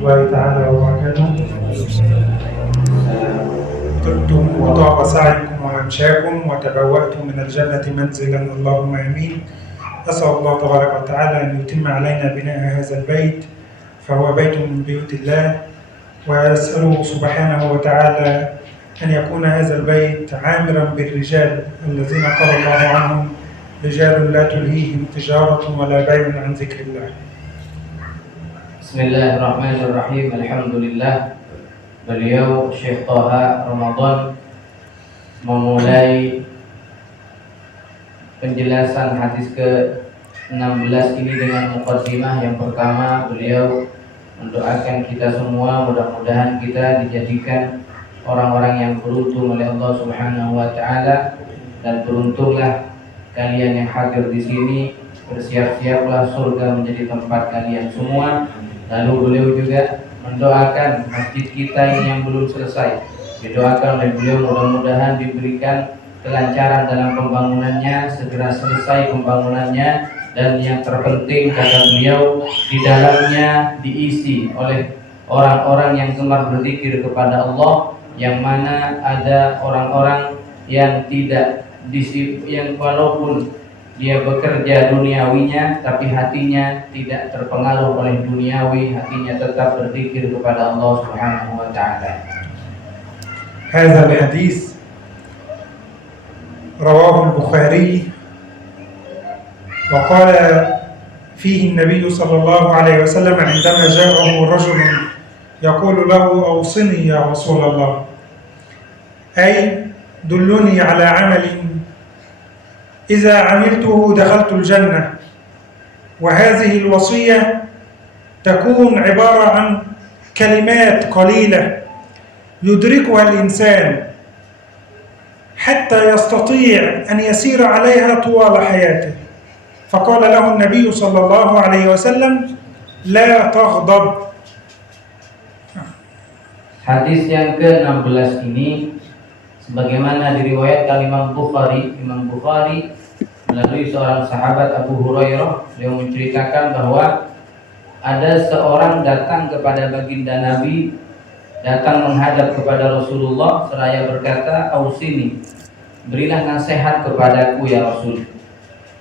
الله تعالى وبركاته. طبتم وطاب سعيكم وممشاكم وتبوأتم من الجنة منزلا، اللهم آمين. أسأل الله تبارك وتعالى أن يتم علينا بناء هذا البيت، فهو بيت من بيوت الله، وأسأله سبحانه وتعالى أن يكون هذا البيت عامرا بالرجال الذين قال الله عنهم: رجال لا تلهيهم تجارة ولا بيع عن ذكر الله. Bismillahirrahmanirrahim. Alhamdulillah. Beliau Syekh Thaha Ramadan memulai penjelasan hadis ke-16 ini dengan muqaddimah. Yang pertama, beliau mendoakan kita semua, mudah-mudahan kita dijadikan orang-orang yang beruntung oleh Allah Subhanahu wa taala, dan beruntunglah kalian yang hadir di sini. Bersiap-siaplah surga menjadi tempat kalian semua. Lalu beliau juga mendoakan masjid kita ini yang belum selesai. Didoakan oleh beliau mudah-mudahan diberikan kelancaran dalam pembangunannya, segera selesai pembangunannya, dan yang terpenting kata beliau, di dalamnya diisi oleh orang-orang yang gemar berzikir kepada Allah, yang mana ada orang-orang yang yang walaupun dia bekerja duniawinya, tapi hatinya tidak terpengaruh oleh duniawi, hatinya tetap berzikir kepada Allah Subhanahu wa taala. هذا الحديث رواه البخاري، وقال فيه النبي صلى الله عليه وسلم عندما جاءه رجل يقول له: أوصني يا رسول الله، أي دلني على عمل إذا عملته دخلت الجنة، وهذه الوصية تكون عبارة عن كلمات قليلة يدركها الإنسان حتى يستطيع أن يسير عليها طوال حياته. فقال له النبي صلى الله عليه وسلم: لا تغضب. Hadis yang ke-16 ini sebagaimana diriwayatkan Imam Bukhari melalui seorang sahabat Abu Hurairah. Beliau menceritakan bahwa ada seorang datang kepada baginda Nabi, datang menghadap kepada Rasulullah seraya berkata, "Ausini, berilah nasihat kepadaku ya Rasul."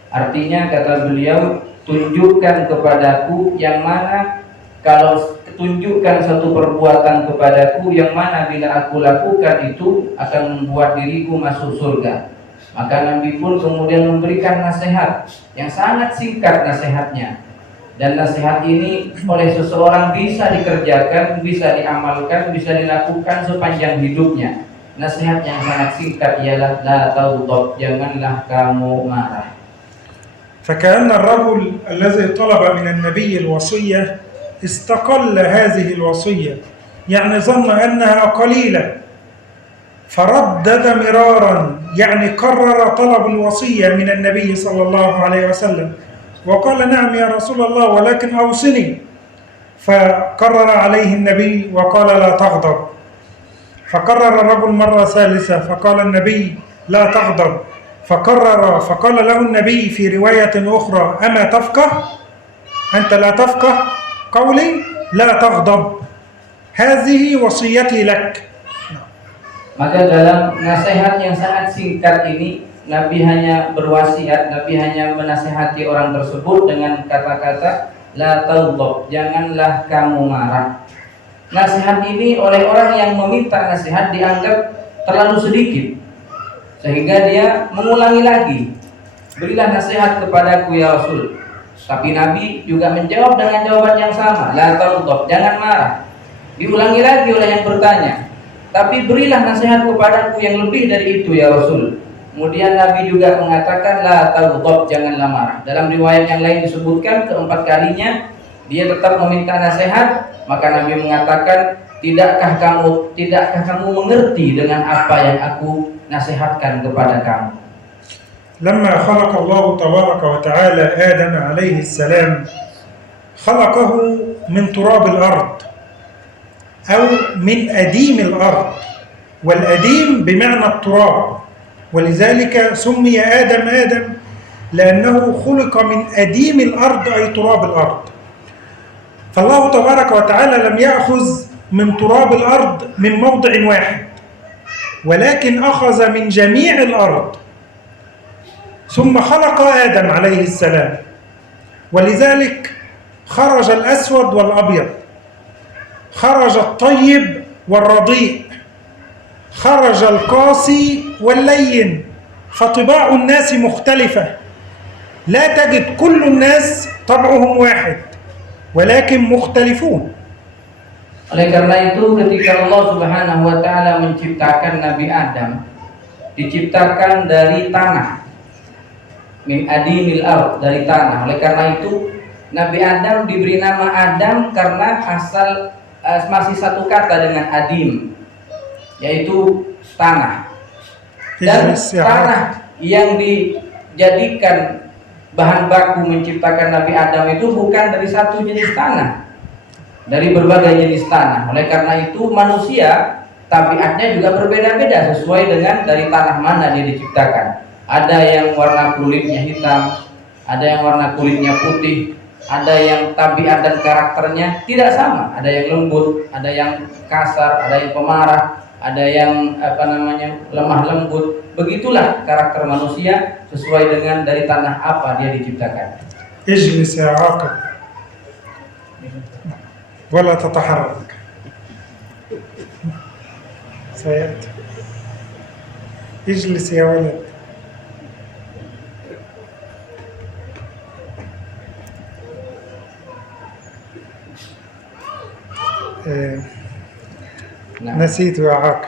Artinya kata beliau, tunjukkan kepadaku yang mana, kalau tunjukkan satu perbuatan kepadaku yang mana bila aku lakukan itu akan membuat diriku masuk surga. Maka Nabi pun kemudian memberikan nasihat yang sangat singkat nasihatnya, dan nasihat ini oleh seseorang bisa dikerjakan, bisa diamalkan, bisa dilakukan sepanjang hidupnya. Nasihat yang sangat singkat ialah la taghdab, janganlah kamu marah. فكأن الرجل الذي طلب من النبي الوصية استقل هذه الوصية، يعني ظن أنها قليلة فردد مرارا، يعني قرر طلب الوصية من النبي صلى الله عليه وسلم، وقال: نعم يا رسول الله، ولكن أوصني. فقرر عليه النبي وقال: لا تغضب. فقرر الرجل مرة ثالثة فقال النبي: لا تغضب. فقال له النبي في رواية أخرى: أما تفقه؟ أنت لا تفقه قولي؟ لا تغضب، هذه وصيتي لك. Maka dalam nasihat yang sangat singkat ini, Nabi hanya berwasiat, Nabi hanya menasihati orang tersebut dengan kata-kata la taghdab, janganlah kamu marah. Nasihat ini oleh orang yang meminta nasihat dianggap terlalu sedikit, sehingga dia mengulangi lagi, berilah nasihat kepadaku ya Rasul. Tapi Nabi juga menjawab dengan jawaban yang sama, la taghdab, jangan marah. Diulangi lagi oleh yang bertanya, tapi berilah nasihat kepadaku yang lebih dari itu ya Rasul. Kemudian Nabi juga mengatakan la taghdab, janganlah marah. Dalam riwayat yang lain disebutkan keempat kalinya dia tetap meminta nasihat, maka Nabi mengatakan, tidakkah kamu mengerti dengan apa yang aku nasihatkan kepada kamu? لما خلق الله تبارك وتعالى آدم عليه السلام خلقه من تراب الأرض أو من أديم الأرض، والأديم بمعنى التراب، ولذلك سمي آدم لأنه خلق من أديم الأرض أي تراب الأرض. فالله تبارك وتعالى لم يأخذ من تراب الأرض من موضع واحد، ولكن أخذ من جميع الأرض، ثم خلق آدم عليه السلام، ولذلك خرج الأسود والأبيض، خرج الطيب والرديء، خرج القاسي واللين، فطباع الناس مختلفة، لا تجد كل الناس طبعهم واحد ولكن مختلفون. Oleh karena itu ketika Allah Subhanahu wa taala menciptakan Nabi Adam, diciptakan dari tanah, min adimil ard, dari tanah. Oleh karena itu Nabi Adam diberi nama Adam karena asal masih satu kata dengan adim, yaitu tanah. Dan tanah yang dijadikan bahan baku menciptakan Nabi Adam itu bukan dari satu jenis tanah, dari berbagai jenis tanah. Oleh karena itu manusia tabiatnya juga berbeda-beda sesuai dengan dari tanah mana dia diciptakan. Ada yang warna kulitnya hitam, ada yang warna kulitnya putih, ada yang tabiat dan karakternya tidak sama. Ada yang lembut, ada yang kasar, ada yang pemarah, ada yang lemah lembut. Begitulah karakter manusia sesuai dengan dari tanah apa dia diciptakan. اجلس يا عاقل ولا تتحرك. سيأتي. اجلس يا ولد. نسيت يا عاقل.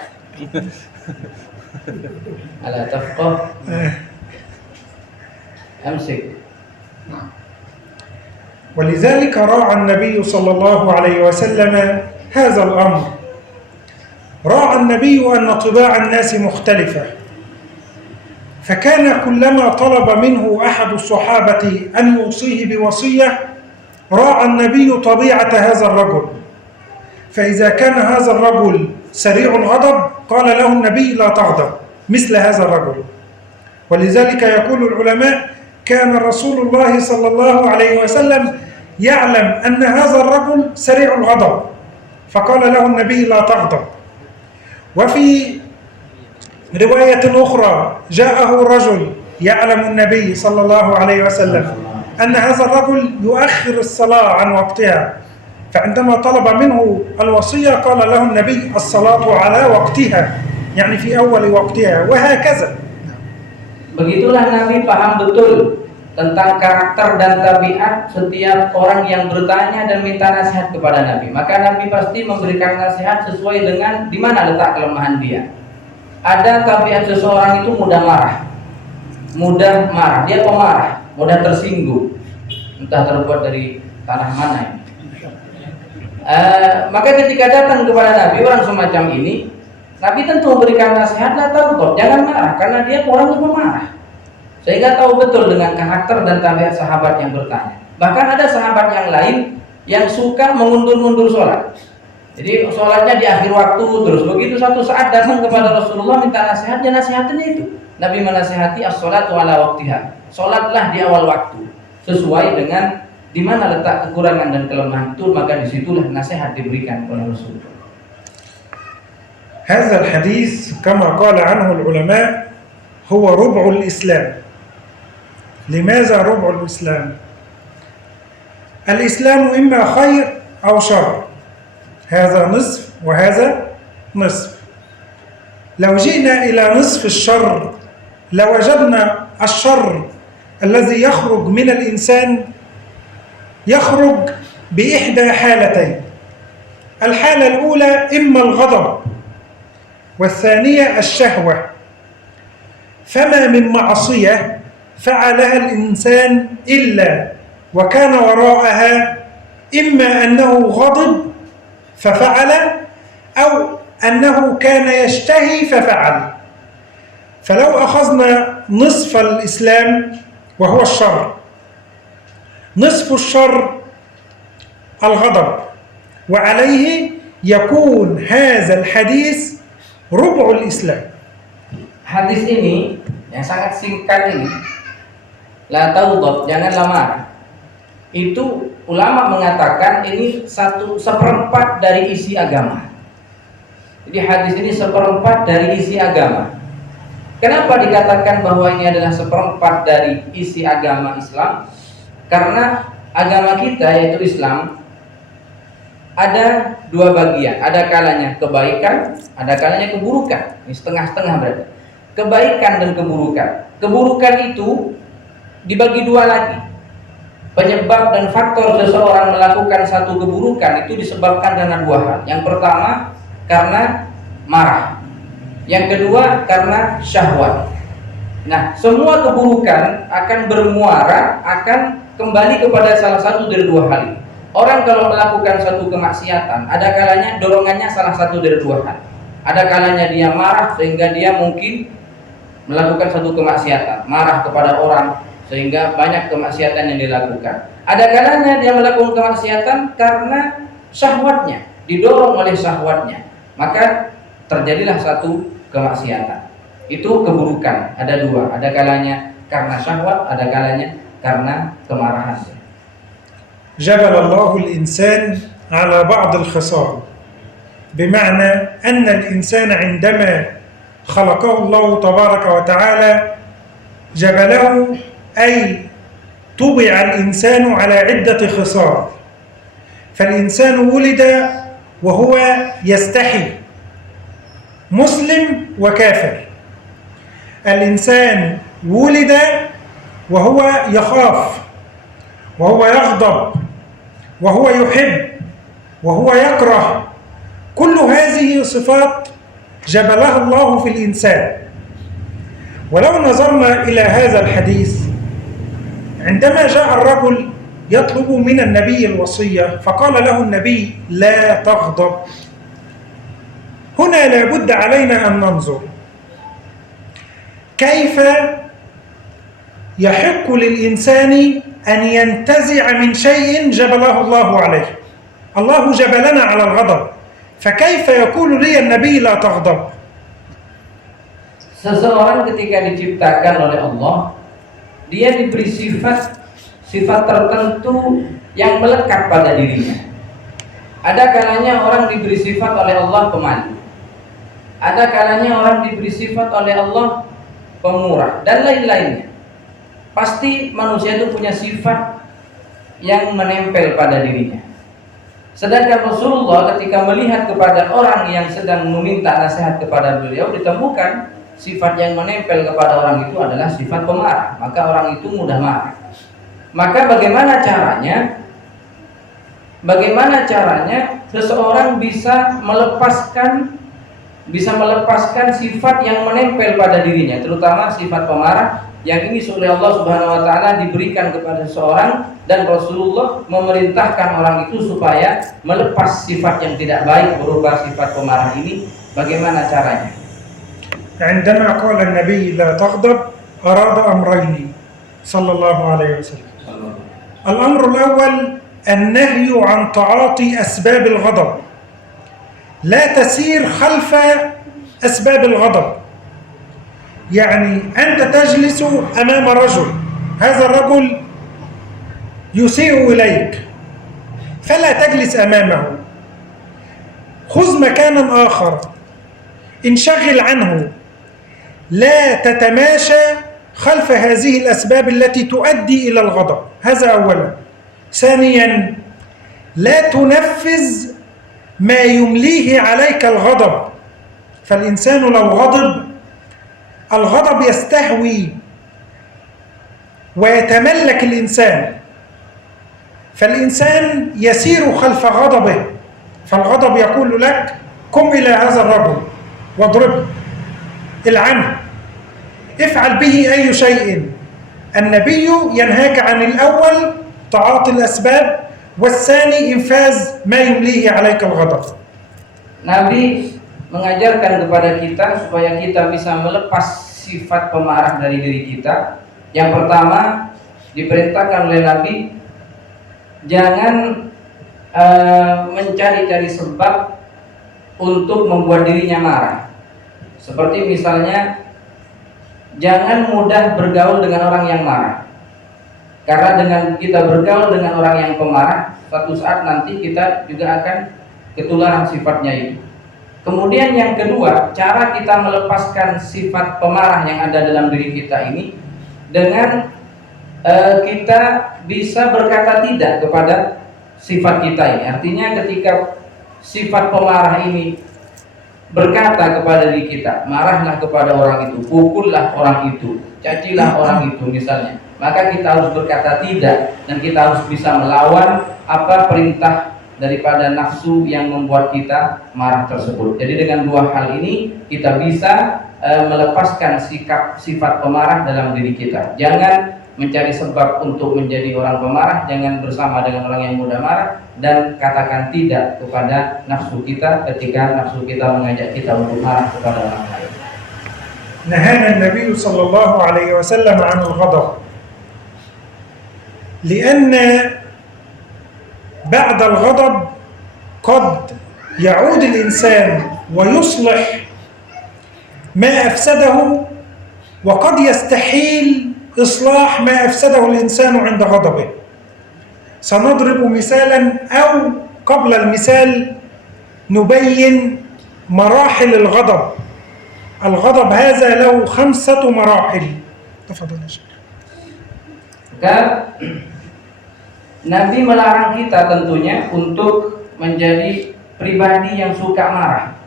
ألا تفقه؟ أمسك. ولذلك راعى النبي صلى الله عليه وسلم هذا الأمر. راعى النبي أن طباع الناس مختلفة، فكان كلما طلب منه أحد الصحابة أن يوصيه بوصية راعى النبي طبيعة هذا الرجل، فإذا كان هذا الرجل سريع الغضب قال له النبي لا تغضب مثل هذا الرجل. ولذلك يقول العلماء كان رسول الله صلى الله عليه وسلم يعلم أن هذا الرجل سريع الغضب فقال له النبي لا تغضب. وفي رواية أخرى جاءه رجل يعلم النبي صلى الله عليه وسلم أن هذا الرجل يؤخر الصلاة عن وقتها، فعندما طلب منه الوصية قال له النبي الصلاة على وقتها، يعني في أول وقتها، وهكذا. Begitulah Nabi paham betul tentang karakter dan tabiat setiap orang yang bertanya dan minta nasihat kepada Nabi. Maka Nabi pasti memberikan nasihat sesuai dengan di mana letak kelemahan dia. Ada tabiat seseorang itu mudah marah, dia pemarah, mudah tersinggung, entah terbuat dari tanah mana ini. Maka ketika datang kepada Nabi orang semacam ini, Nabi tentu memberikan nasihat, jangan marah, karena dia orang yang pemarah. Sehingga tahu betul dengan karakter dan tabiat sahabat yang bertanya. Bahkan ada sahabat yang lain yang suka mengundur-mundur sholat. Jadi sholatnya di akhir waktu terus. Begitu satu saat datang kepada Rasulullah minta nasihat, dia nasihatnya itu. Nabi menasihati as-sholatu ala waqtiha. Sholatlah di awal waktu, sesuai dengan di mana letak kekurangan dan kelemahan itu, maka disitulah nasihat diberikan oleh Rasulullah. هذا الحديث كما قال عنه العلماء هو ربع الإسلام. لماذا ربع الإسلام؟ الإسلام إما خير أو شر، هذا نصف وهذا نصف. لو جئنا إلى نصف الشر لوجدنا الشر الذي يخرج من الإنسان يخرج بإحدى حالتين. الحالة الأولى إما الغضب، والثانية الشهوة. فما من معصية فعلها الإنسان إلا وكان وراءها إما أنه غضب ففعل أو أنه كان يشتهي ففعل. فلو أخذنا نصف الإسلام وهو الشر، نصف الشر الغضب، وعليه يكون هذا الحديث ربع الإسلام. Hadis ini yang sangat singkat ini, la taudab, janganlah marah, itu ulama mengatakan ini seperempat dari isi agama. Jadi hadis ini seperempat dari isi agama. Kenapa dikatakan bahwa ini adalah seperempat dari isi agama Islam? Karena agama kita yaitu Islam ada dua bagian. Ada kalanya kebaikan, ada kalanya keburukan. Ini setengah-setengah berarti. Kebaikan dan keburukan. Keburukan itu dibagi dua lagi. Penyebab dan faktor seseorang melakukan satu keburukan itu disebabkan karena dua hal. Yang pertama karena marah. Yang kedua karena syahwat. Nah, semua keburukan akan bermuara, akan kembali kepada salah satu dari dua hal ini. Orang kalau melakukan satu kemaksiatan, ada kalanya dorongannya salah satu dari dua hal. Ada kalanya dia marah sehingga dia mungkin melakukan satu kemaksiatan, marah kepada orang sehingga banyak kemaksiatan yang dilakukan. Ada kalanya dia melakukan kemaksiatan karena syahwatnya, didorong oleh syahwatnya. Maka terjadilah satu kemaksiatan. Itu keburukan, ada dua. Ada kalanya karena syahwat, ada kalanya karena kemarahan. جبل الله الإنسان على بعض الخصال، بمعنى أن الإنسان عندما خلقه الله تبارك وتعالى جبله، أي طبع الإنسان على عدة خصال. فالإنسان ولد وهو يستحي، مسلم وكافر. الإنسان ولد وهو يخاف، وهو يغضب، وهو يحب، وهو يكره. كل هذه صفات جبلها الله في الإنسان. ولو نظرنا إلى هذا الحديث، عندما جاء الرجل يطلب من النبي الوصية فقال له النبي لا تغضب، هنا لابد علينا أن ننظر كيف يحق للإنسان أن ينتزع من شيء جبله الله عليه. الله جبلنا على الغضب، فكيف يقول لي النبي لا تغضب؟ Seseorang ketika diciptakan oleh Allah, dia diberi sifat tertentu yang melekat pada dirinya. Ada kalanya orang diberi sifat oleh Allah pemalu. Ada kalanya orang diberi sifat oleh Allah pemurah dan lain-lainnya. Pasti manusia itu punya sifat yang menempel pada dirinya. Sedangkan Rasulullah ketika melihat kepada orang yang sedang meminta nasihat kepada beliau, ditemukan sifat yang menempel kepada orang itu adalah sifat pemarah. Maka orang itu mudah marah. Maka bagaimana caranya? Bagaimana caranya seseorang bisa melepaskan sifat yang menempel pada dirinya, terutama sifat pemarah yang ini oleh Allah Subhanahu wa taala diberikan kepada seseorang, dan Rasulullah memerintahkan orang itu supaya melepas sifat yang tidak baik berupa sifat pemarah ini. Bagaimana caranya? عندما قال النبي لا تغضب أراد أمرين صلى الله عليه وسلم. الأمر الأول النهي عن تعاطي أسباب الغضب، لا تسير خلف أسباب الغضب. يعني أنت تجلس أمام رجل، هذا الرجل يسيء إليك فلا تجلس أمامه، خذ مكانا آخر، انشغل عنه، لا تتماشى خلف هذه الأسباب التي تؤدي إلى الغضب. هذا أولا. ثانيا لا تنفذ ما يمليه عليك الغضب، فالإنسان لو غضب الغضب يستهوي ويتملك الإنسان، فالإنسان يسير خلف غضبه، فالغضب يقول لك قم إلى هذا الرجل واضربه، العنه، افعل به أي شيء. النبي ينهاك عن الأول تعاطي الأسباب، والثاني إنفاذ ما يمليه عليك الغضب. Nabi mengajarkan kepada kita supaya kita bisa melepas sifat pemarah dari diri kita. Yang pertama, diperintahkan oleh Nabi jangan mencari-cari sebab untuk membuat dirinya marah. Seperti misalnya jangan mudah bergaul dengan orang yang marah. Karena dengan kita bergaul dengan orang yang pemarah, suatu saat nanti kita juga akan ketularan sifatnya itu. Kemudian yang kedua, cara kita melepaskan sifat pemarah yang ada dalam diri kita ini dengan kita bisa berkata tidak kepada sifat kita ini. Artinya ketika sifat pemarah ini berkata kepada diri kita, marahlah kepada orang itu, pukullah orang itu, cacilah orang itu misalnya, maka kita harus berkata tidak, dan kita harus bisa melawan apa perintah daripada nafsu yang membuat kita marah tersebut. Jadi dengan dua hal ini kita bisa melepaskan sifat pemarah dalam diri kita. Jangan mencari sebab untuk menjadi orang pemarah, jangan bersama dengan orang yang mudah marah, dan katakan tidak kepada nafsu kita ketika nafsu kita mengajak kita untuk marah kepada orang lain. نهانا النبي صلى الله عليه وسلم عن الغضب لأن بعد الغضب قد يعود الإنسان ويصلح ما أفسده وقد يستحيل إصلاح ما أفسده الإنسان عند غضبه. سنضرب مثالا أو قبل المثال نبين مراحل الغضب. الغضب هذا له 5 مراحل. تفضل يا شيخ. Nabi melarang kita tentunya untuk menjadi pribadi yang suka marah,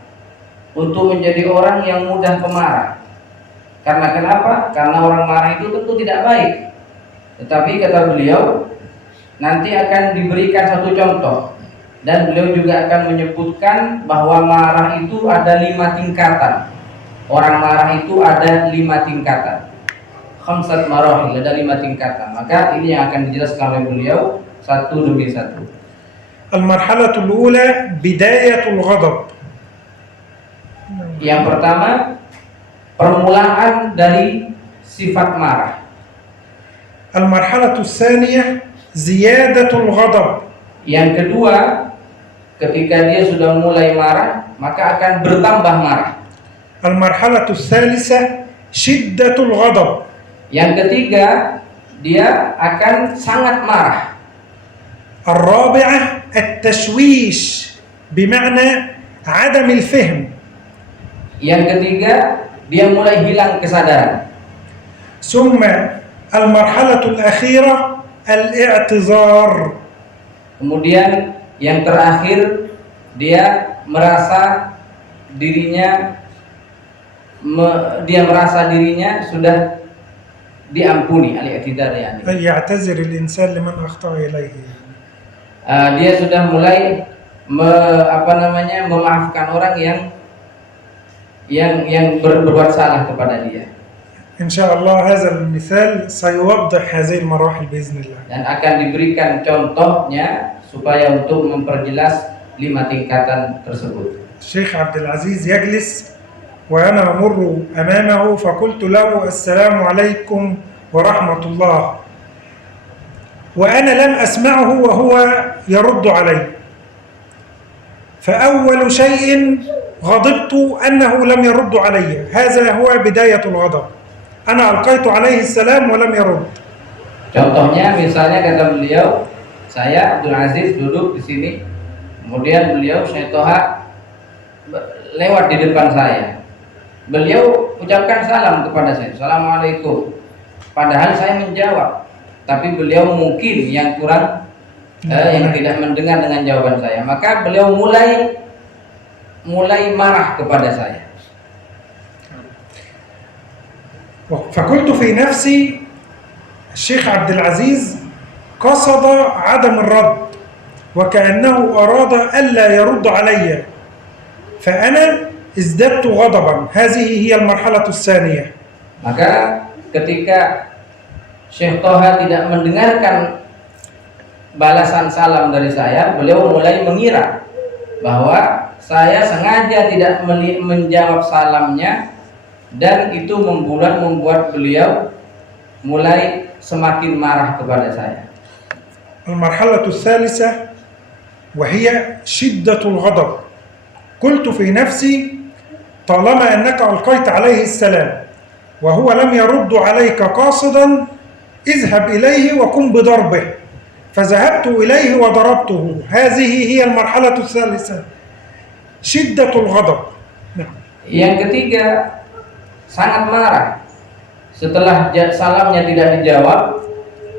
untuk menjadi orang yang mudah pemarah. Karena kenapa? Karena orang marah itu tentu tidak baik. Tetapi kata beliau, nanti akan diberikan satu contoh, dan beliau juga akan menyebutkan bahwa marah itu ada 5 tingkatan. Orang marah itu ada 5 tingkatan. Khamsat marahil, ada 5 tingkatan. Maka ini yang akan dijelaskan oleh beliau satu demi satu. Al-marhalatul ula bidayatul ghadab. Yang pertama, permulaan dari sifat marah. Al-marhalatul tsaniyah ziyadatul ghadab. Yang kedua, ketika dia sudah mulai marah, maka akan bertambah marah. Al-marhalatul tsalisah shiddatul ghadab. Yang ketiga, dia akan sangat marah. Ar-rabi'ah at-tashwish bima'na 'adam al-fahm. Yang ketiga, dia mulai hilang kesadaran. Summa al-marhalatul akhirah al-i'tizar. Kemudian yang terakhir, dia merasa dirinya sudah diampuni, al-i'tidar yani. Ya'tazir al-insan liman akhta'a ilayhi. Dia sudah mulai memaafkan orang yang berbuat salah kepada dia. Insyaallah hadzal mithal sayuwaddih hadhihi al-marahil biiznillah. Dan akan diberikan contohnya supaya untuk memperjelas 5 tingkatan tersebut. Syekh Abdul Aziz yajlis وأنا أمر أمامه فقلت له السلام عليكم ورحمة الله وأنا لم أسمعه وهو يرد علي فأول شيء غضبت أنه لم يرد علي هذا هو بداية الغضب أنا ألقيت عليه السلام ولم يرد. Contohnya misalnya kata beliau, saya Abdul Aziz duduk di sini, kemudian beliau Syekh Toha lewat di depan saya. Beliau ucapkan salam kepada saya, Assalamualaikum. Padahal saya menjawab, tapi beliau mungkin yang kurang, yang tidak mendengar dengan jawaban saya. Maka beliau mulai marah kepada saya. فقلت في نفسي الشيخ عبد العزيز قصد عدم الرد وكأنه أراد ألا يرد علي فأنا ازددت غضبا. هذه هي المرحلة الثانية. Maka ketika Syekh Toha tidak mendengarkan balasan salam dari saya, beliau mulai mengira bahwa saya sengaja tidak menjawab salamnya, dan itu membuat beliau mulai semakin marah kepada saya. المرحلة الثالثة وهي شدة الغضب. قلت في نفسي طالما أنك ألقيت عليه السلام وهو لم يرد عليك قاصدا اذهب إليه وقم بضربه، فذهبت إليه وضربته. هذه هي المرحلة الثالثة، شدة الغضب. Yang ketiga, sangat marah. Setelah salamnya tidak dijawab,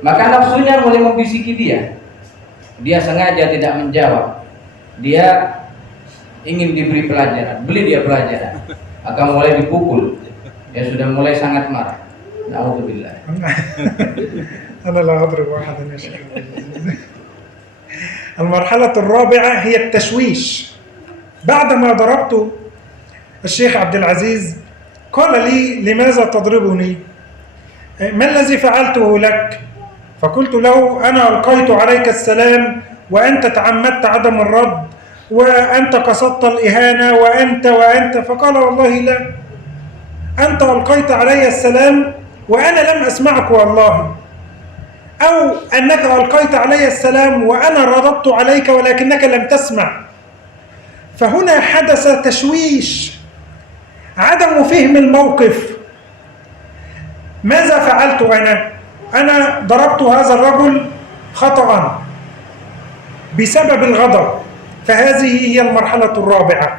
maka nafsunya mulai membisiki dia. Dia sengaja tidak menjawab. Dia ingin diberi pelajaran, beli dia pelajaran. Maka mulai dipukul. Dia sudah mulai sangat marah. Na'udzubillah. أنا لا أضرب أحدا يا شيخ. المرحلة الرابعة هي التشويش. بعدما ضربت الشيخ عبد العزيز قال لي: لماذا تضربني؟ ما الذي فعلته لك؟ فقلت له: أنا ألقيت عليك السلام وأنت تعمدت عدم الرد، وأنت قصدت الإهانة، وأنت. فقال: والله لا، أنت ألقيت علي السلام وأنا لم أسمعك والله، أو أنك ألقيت علي السلام وأنا رددت عليك ولكنك لم تسمع. فهنا حدث تشويش، عدم فهم الموقف. ماذا فعلت أنا ضربت هذا الرجل خطأ بسبب الغضب. فهذه هي المرحلة الرابعة.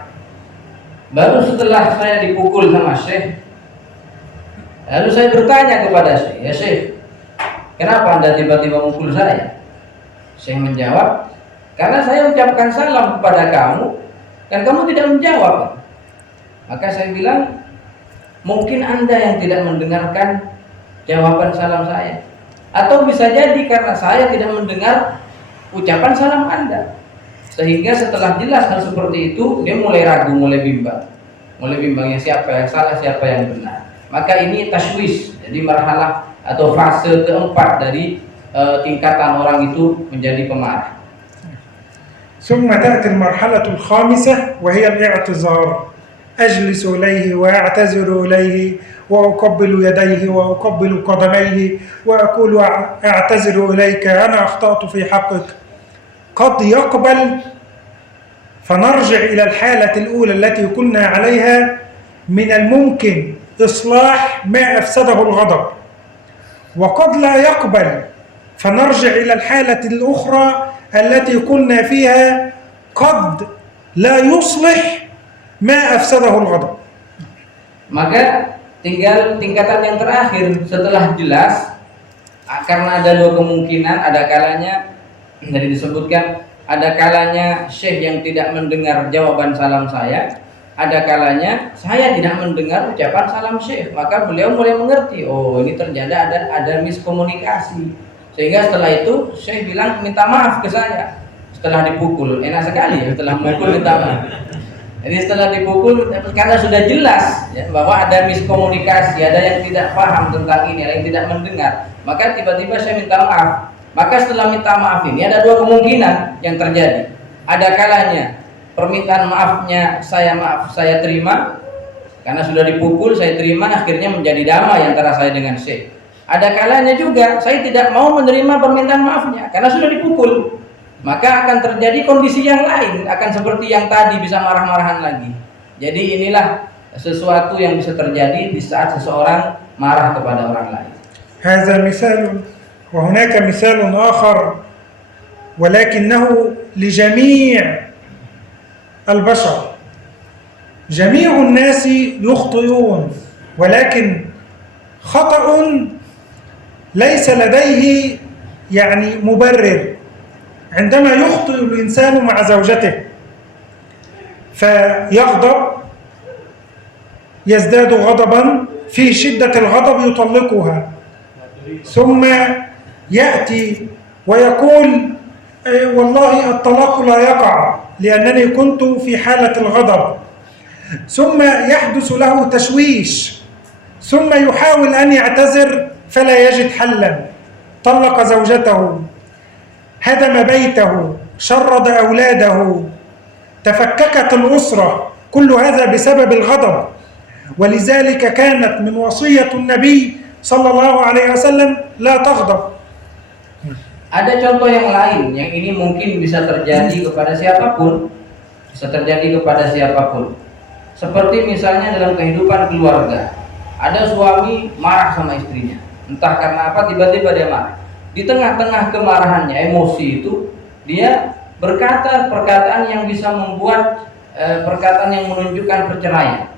Baru setelah saya dipukul sama Syekh, lalu saya bertanya kepada Syekh, ya Syekh, kenapa Anda tiba-tiba mukul saya? Syekh menjawab, karena saya ucapkan salam kepada kamu dan kamu tidak menjawab. Maka saya bilang, mungkin Anda yang tidak mendengarkan jawaban salam saya, atau bisa jadi karena saya tidak mendengar ucapan salam Anda, sehingga setelah jelas hal seperti itu dia mulai ragu, mulai bimbangnya siapa yang salah, siapa yang benar. Maka ini tashwish, jadi marhalah atau fase keempat dari tingkatan orang itu menjadi pemarah. ثم تأتي المرحلة الخامسة وهي الاعتذار. أجلس إليه وأعتذر إليه وأقبل يديه وأقبل قدميه وأقول: أعتذر إليك، أنا أخطأت في حقك. قد يقبل فنرجع إلى الحالة الأولى التي كنا عليها، من الممكن إصلاح ما أفسده الغضب، وقد لا يقبل فنرجع إلى الحالة الأخرى التي كنا فيها، قد لا يصلح ما أفسده الغضب. Maka tinggal tingkatan yang terakhir setelah jelas, karena ada dua kemungkinan. Ada kalanya dari disebutkan, ada kalanya Syekh yang tidak mendengar jawaban salam saya, ada kalanya saya tidak mendengar ucapan salam Syekh. Maka beliau mulai mengerti, oh ini terjadi ada miskomunikasi. Sehingga setelah itu Syekh bilang minta maaf ke saya setelah dipukul. Enak sekali ya, setelah mukul minta maaf. Jadi setelah dipukul, karena sudah jelas ya, bahwa ada miskomunikasi, ada yang tidak paham tentang ini, ada yang tidak mendengar, maka tiba-tiba saya minta maaf. Maka setelah minta maaf ini ada dua kemungkinan yang terjadi. Ada kalanya permintaan maafnya saya terima, karena sudah dipukul saya terima, akhirnya menjadi damai antara saya dengan Syekh. Ada kalanya juga saya tidak mau menerima permintaan maafnya karena sudah dipukul. Maka akan terjadi kondisi yang lain, akan seperti yang tadi, bisa marah-marahan lagi. Jadi inilah sesuatu yang bisa terjadi di saat seseorang marah kepada orang lain. هذا مثال، وهناك مثال آخر ولكنه لجميع البشر. جميع الناس يخطئون، ولكن خطأ ليس لديه يعني مبرر. عندما يخطئ الإنسان مع زوجته فيغضب، يزداد غضبا، في شدة الغضب يطلقها، ثم يأتي ويقول: والله الطلاق لا يقع لأنني كنت في حالة الغضب. ثم يحدث له تشويش، ثم يحاول أن يعتذر فلا يجد حلا، طلق زوجته، هدم بيته، شرد أولاده، تفككت الأسرة، كل هذا بسبب الغضب. ولذلك كانت من وصية النبي صلى الله عليه وسلم: لا تغضب. Ada contoh yang lain, yang ini mungkin bisa terjadi kepada siapapun, Seperti misalnya dalam kehidupan keluarga, ada suami marah sama istrinya, Entah karena apa tiba-tiba dia marah. Di tengah-tengah kemarahannya, emosi itu, dia berkata perkataan yang bisa membuat perkataan yang menunjukkan perceraian.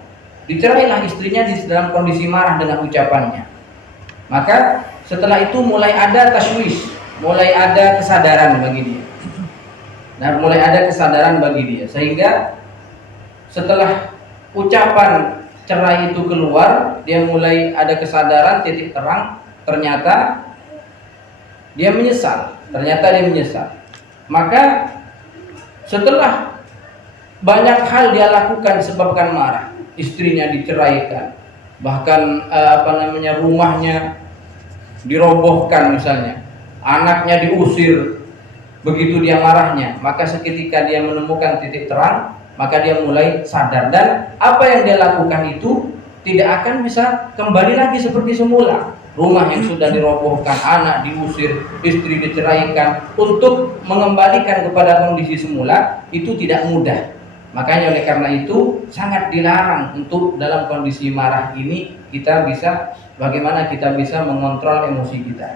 Dicerailah istrinya di dalam kondisi marah dengan ucapannya. Maka setelah itu mulai ada taswis, mulai ada kesadaran bagi dia. Nah, mulai ada kesadaran bagi dia, sehingga setelah ucapan cerai itu keluar, dia mulai ada kesadaran, titik terang, ternyata dia menyesal. Maka setelah banyak hal dia lakukan sebabkan marah, istrinya diceraikan, bahkan rumahnya dirobohkan misalnya, anaknya diusir, begitu dia marahnya, maka seketika dia menemukan titik terang, maka dia mulai sadar, dan apa yang dia lakukan itu tidak akan bisa kembali lagi seperti semula. Rumah yang sudah dirobohkan, anak diusir, istri diceraikan, untuk mengembalikan kepada kondisi semula itu tidak mudah. Makanya oleh karena itu sangat dilarang untuk dalam kondisi marah ini bagaimana kita bisa mengontrol emosi kita.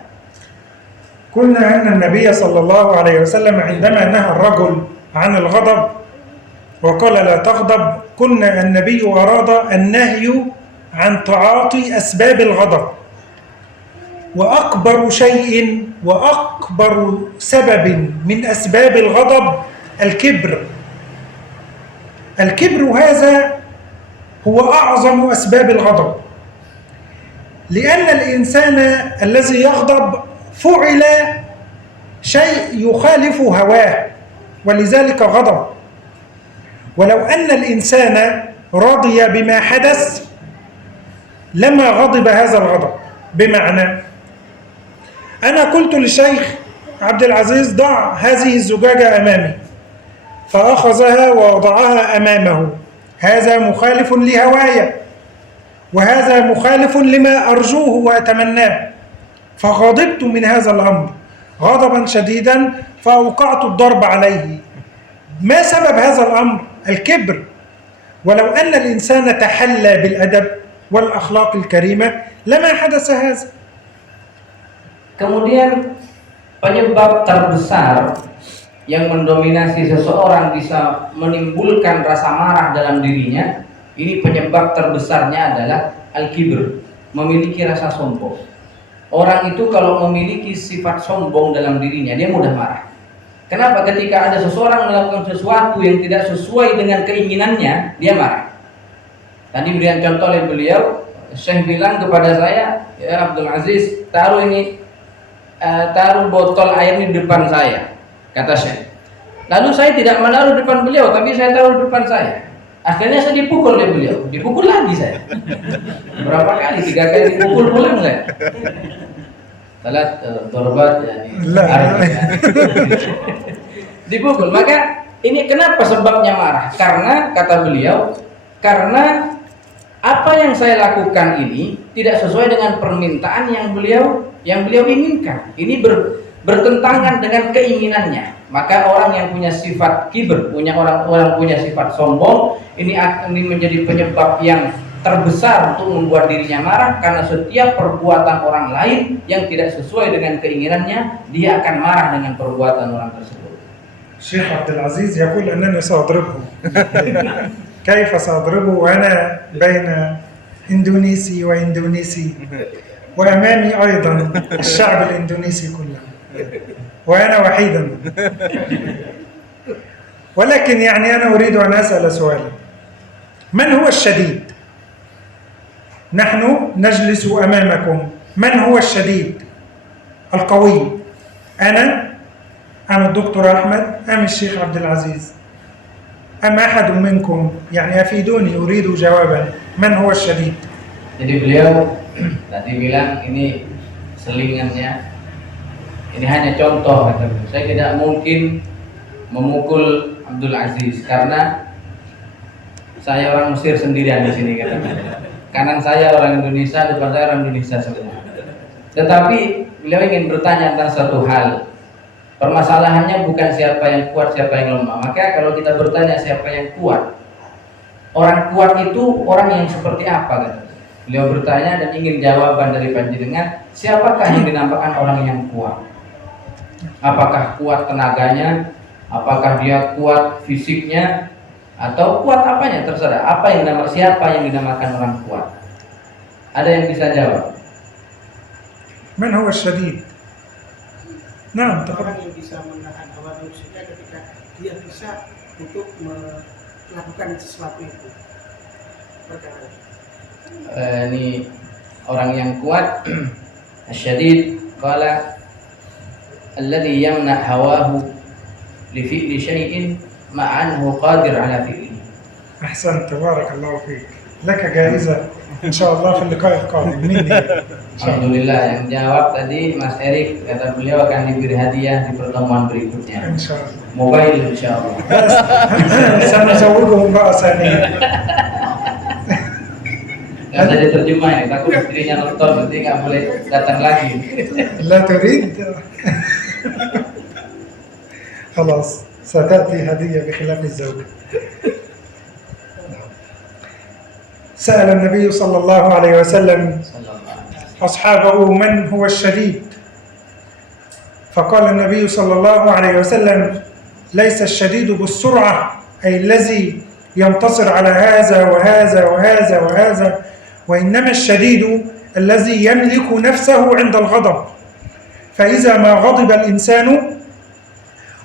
قلنا أن النبي صلى الله عليه وسلم عندما نهى الرجل عن الغضب وقال لا تغضب، قلنا النبي أراد النهي عن تعاطي أسباب الغضب، وأكبر شيء وأكبر سبب من أسباب الغضب الكبر. الكبر هذا هو أعظم أسباب الغضب، لأن الإنسان الذي يغضب فعل شيء يخالف هواه ولذلك غضب. ولو أن الإنسان رضي بما حدث لما غضب هذا الغضب. بمعنى أنا قلت للشيخ عبد العزيز ضع هذه الزجاجة أمامي، فأخذها ووضعها أمامه، هذا مخالف لهواي وهذا مخالف لما أرجوه وأتمناه، فغضبت من هذا الأمر غضبا شديدا فأوقعت الضرب عليه. ما سبب هذا الأمر؟ الكبر. ولو أن الإنسان تحلى بالأدب والأخلاق الكريمة لما حدث هذا. Kemudian penyebab terbesar yang mendominasi seseorang bisa menimbulkan rasa marah dalam dirinya, ini penyebab terbesarnya adalah al-kibr, memiliki rasa sombong. Orang itu kalau memiliki sifat sombong dalam dirinya, dia mudah marah. Kenapa? Ketika ada seseorang melakukan sesuatu yang tidak sesuai dengan keinginannya, dia marah. Tadi berikan contoh oleh beliau, Syekh bilang kepada saya, ya Abdul Aziz, taruh botol air ini di depan saya, kata Syekh. Lalu saya tidak menaruh di depan beliau, tapi saya taruh di depan saya. Akhirnya saya dipukul oleh beliau, dipukul lagi saya. Berapa kali? 3 kali dipukul pulang saya. Salat dorbat ya, dipukul. Maka ini kenapa sebabnya marah? Karena kata beliau, karena apa yang saya lakukan ini tidak sesuai dengan permintaan yang beliau inginkan. Ini bertentangan dengan keinginannya. Maka orang yang punya sifat kibr, orang punya sifat sombong, ini menjadi penyebab yang terbesar untuk membuat dirinya marah, karena setiap perbuatan orang lain yang tidak sesuai dengan keinginannya, dia akan marah dengan perbuatan orang tersebut. Syekh Abdul Aziz يقول أنني سأضربه. كيف سأضربه وأنا بين إندونيسي وإندونيسي وأمامي أيضا الشعب الإندونيسي كله وأنا وحيدا. ولكن يعني أنا أريد أن أسأل سؤالا: من هو الشديد؟ نحن نجلس أمامكم، من هو الشديد القوي؟ أنا أم الدكتور أحمد أم الشيخ عبد العزيز أم أحد منكم؟ يعني أفيدوني، أريد جوابا. من هو الشديد؟ Jadi beliau tadi bilang ini selingannya, ini hanya contoh, kata beliau. Saya tidak mungkin memukul Abdul Aziz karena saya orang Mesir sendirian di sini, kata beliau. Kanan saya orang Indonesia, depan saya orang Indonesia semua. Tetapi beliau ingin bertanya tentang satu hal. Permasalahannya bukan siapa yang kuat, siapa yang lemah. Maka kalau kita bertanya siapa yang kuat, orang kuat itu orang yang seperti apa, kata? Beliau bertanya dan ingin jawaban dari panjenengan, siapakah yang dinamakan orang yang kuat? Apakah kuat tenaganya? Apakah dia kuat fisiknya? Atau kuat apanya? Terserah. Siapa yang dinamakan orang kuat? Ada yang bisa jawab? من هو الشديد؟ نعم Orang تفضل. yang bisa menahan hawa nafsunya ketika dia bisa untuk melakukan sesuatu itu. Perkara. Ini orang yang kuat. Asyadid qala alladhi yamna hawahu li fi'li syai'in ma'anhu qadir ala fi'li. أحسنت بارك الله فيك. لك جائزة إن شاء الله في اللقاء القادم مني. Alhamdulillah, yang jawab tadi Mas Erik, kata beliau akan diberi hadiah di pertemuan berikutnya. إن شاء الله. Mobile insyaallah. سنزوجهم بقى ثانيا. Nggak bisa diterjemah ini, takut istrinya nonton nanti nggak boleh datang lagi. لا تريد؟ خلاص ستأتي هدية بخلاف الزوجة. سأل النبي صلى الله عليه وسلم أصحابه من هو الشديد، فقال النبي صلى الله عليه وسلم ليس الشديد بالسرعة أي الذي ينتصر على هذا وهذا وهذا وهذا، وإنما الشديد الذي يملك نفسه عند الغضب، فإذا ما غضب الإنسان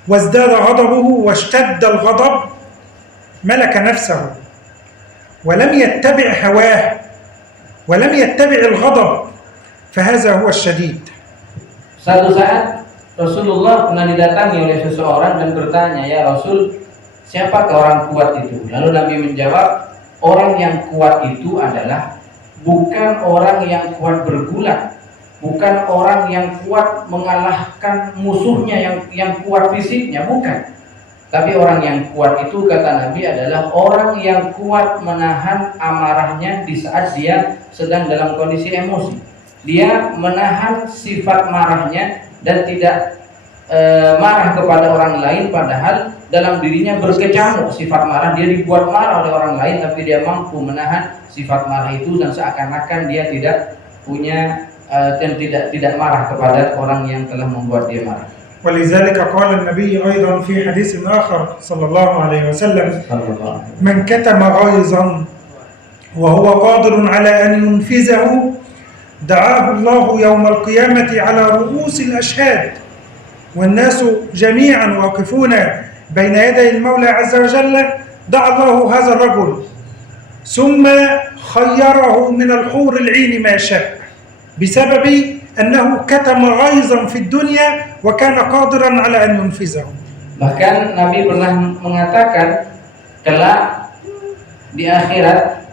وازداد غضبه واشتد الغضب ملك نفسه ولم يتبع هواه ولم يتبع الغضب، فهذا هو الشديد. Satu saat Rasulullah pernah didatangi oleh seseorang dan bertanya, ya Rasul, siapakah orang kuat itu? Lalu Nabi menjawab, orang yang kuat itu adalah bukan orang yang kuat bergulat, bukan orang yang kuat mengalahkan musuhnya yang kuat fisiknya, bukan. Tapi orang yang kuat itu, kata Nabi, adalah orang yang kuat menahan amarahnya di saat dia sedang dalam kondisi emosi. Dia menahan sifat marahnya dan tidak marah kepada orang lain, padahal dalam dirinya berkecamuk sifat marah. Dia dibuat marah oleh orang lain, tapi dia mampu menahan sifat marah itu dan seakan-akan dia tidak punya dan tidak marah kepada orang yang telah membuat dia marah. ولذلك قال النبي أيضا في حديث آخر صلى الله عليه وسلم من كتم غيظا وهو قادر على أن ينفذه دعاه الله يوم القيامة على رؤوس الأشهاد والناس جميعا واقفون بين يدي المولى عز وجل، دعا الله هذا الرجل ثم خيره من الحور العين ما شاء بسبب أنه كتم غيظا في الدنيا وكان قادرا على أن ينفذه. Bahkan Nabi pernah mengatakan kelak di akhirat,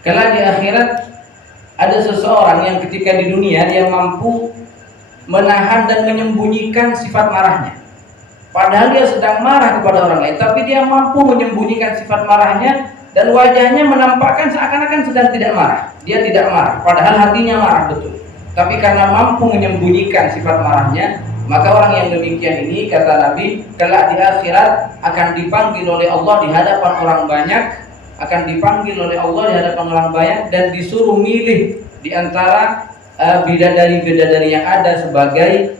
kelak di akhirat ada seseorang yang ketika di dunia dia mampu menahan dan menyembunyikan sifat marahnya. Padahal dia sedang marah kepada orang lain, tapi dia mampu menyembunyikan sifat marahnya dan wajahnya menampakkan seakan-akan sedang tidak marah. Dia tidak marah, padahal hatinya marah betul. Tapi karena mampu menyembunyikan sifat marahnya, maka orang yang demikian ini, kata Nabi, kelak di akhirat akan dipanggil oleh Allah di hadapan orang banyak, akan dipanggil oleh Allah di hadapan orang banyak dan disuruh milih di antara bidadari-bidadari yang ada sebagai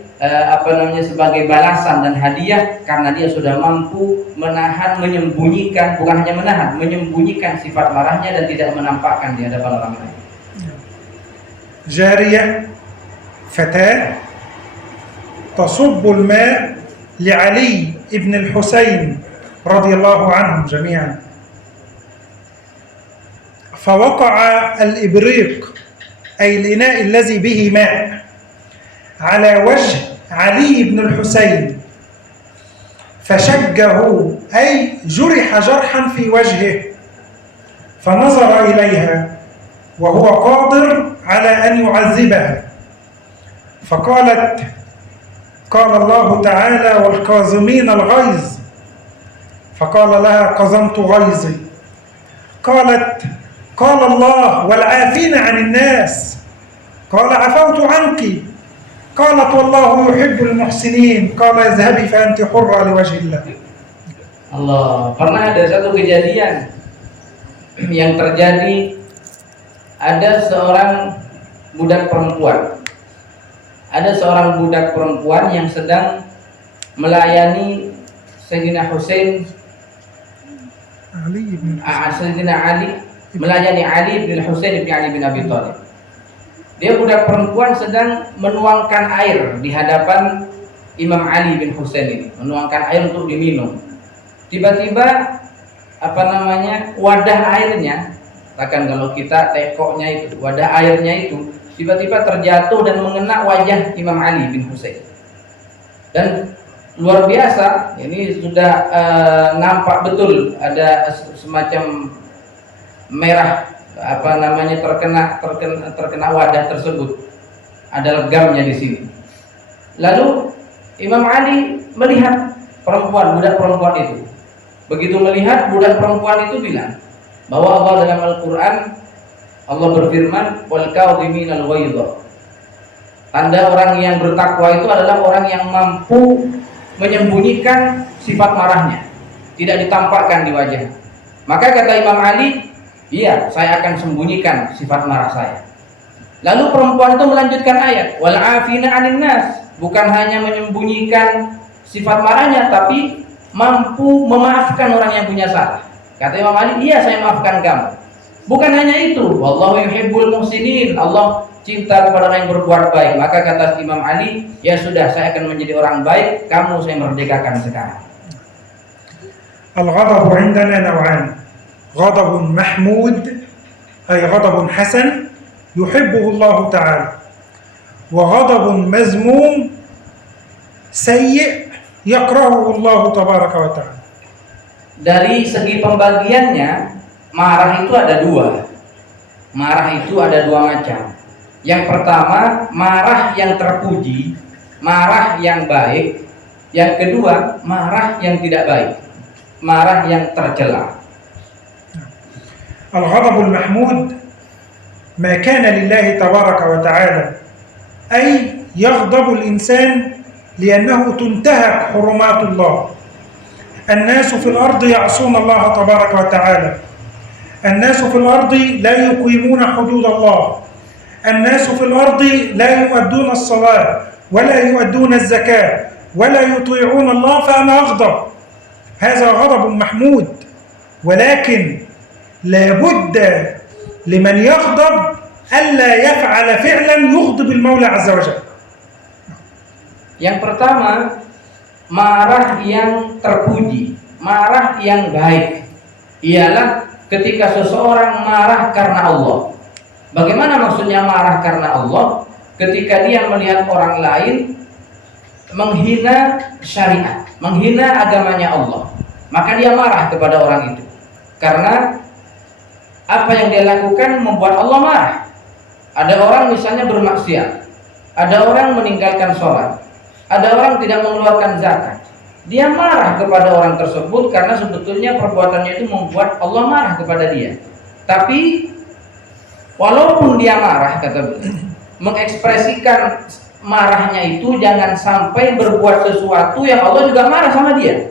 sebagai balasan dan hadiah karena dia sudah mampu menahan, menyembunyikan, bukan hanya menahan, menyembunyikan sifat marahnya dan tidak menampakkan di hadapan orang lain. جارية فتاة تصب الماء لعلي ابن الحسين رضي الله عنهم جميعا، فوقع الإبريق أي الإناء الذي به ماء على وجه علي بن الحسين فشجه أي جرح جرحا في وجهه، فنظر إليها وهو قادر على أن يعذبها، فقالت قال الله تعالى والكاظمين الغيظ، فقال لها كظمت غيظي، قالت قال الله والعافين عن الناس، قال عفوت عنك، قالت والله يحب المحسنين، قال اذهبي فأنت حرة لوجه الله. Allah, pernah ada satu kejadian yang terjadi. Ada seorang budak perempuan. Ada seorang budak perempuan yang sedang melayani Sayyidina Husain, Sayyidina Ali, melayani Ali bin Husain bin Ali bin Abi Thalib. Dia budak perempuan sedang menuangkan air di hadapan Imam Ali bin Husain ini, menuangkan air untuk diminum. Tiba-tiba wadah airnya, bahkan kalau kita tekoknya itu, wadah airnya itu tiba-tiba terjatuh dan mengena wajah Imam Ali bin Husain. Dan luar biasa, ini sudah nampak betul ada semacam merah terkena wadah tersebut. Ada legamnya di sini. Lalu Imam Ali melihat budak perempuan itu. Begitu melihat, budak perempuan itu bilang bahwa Allah dalam Al-Quran, Allah berfirman, wal kadhiminal ghaidha. Tanda orang yang bertakwa itu adalah orang yang mampu menyembunyikan sifat marahnya, tidak ditampakkan di wajah. Maka kata Imam Ali, iya, saya akan sembunyikan sifat marah saya. Lalu perempuan itu melanjutkan ayat, wal afina 'anil nas. Bukan hanya menyembunyikan sifat marahnya, tapi mampu memaafkan orang yang punya salah. Kata Imam Ali, iya, saya maafkan kamu. Bukan hanya itu, wallahu yuhibbul muhsinin. Allah cinta kepada orang yang berbuat baik. Maka kata Imam Ali, ya sudah, saya akan menjadi orang baik, kamu saya merdekakan sekarang. Al-ghadabu 'indana naw'an. Ghadabun mahmud ay ghadabun hasan yuhibbuhu Allah Ta'ala. Wa ghadabun mazmum sayyi' yakrahuhu Allah tabaraka wa ta'ala. Dari segi pembagiannya, marah itu ada dua. Marah itu ada dua macam. Yang pertama, marah yang terpuji, marah yang baik. Yang kedua, marah yang tidak baik, marah yang tercela. Al-ghadabul mahmud ma kana lillahi tabaraka wa ta'ala, ay yaghdabu al-insan li'annahu tuntahak hurumatullah. الناس في الأرض يعصون الله تبارك وتعالى. الناس في الأرض لا يقيمون حدود الله. الناس في الأرض لا يؤدون الصلاة ولا يؤدون الزكاة ولا يطيعون الله، فأنا أغضب. هذا غضب محمود، ولكن لا بد لمن يغضب ألا يفعل فعلا يغضب المولى عز وجل. Yang pertama, marah yang terpuji, marah yang baik ialah ketika seseorang marah karena Allah. Bagaimana maksudnya marah karena Allah? Ketika dia melihat orang lain menghina syariat, menghina agamanya Allah, maka dia marah kepada orang itu. Karena apa yang dia lakukan membuat Allah marah. Ada orang misalnya bermaksiat, ada orang meninggalkan sholat, ada orang tidak mengeluarkan zakat. Dia marah kepada orang tersebut karena sebetulnya perbuatannya itu membuat Allah marah kepada dia. Tapi walaupun dia marah, kata beliau, mengekspresikan marahnya itu jangan sampai berbuat sesuatu yang Allah juga marah sama dia.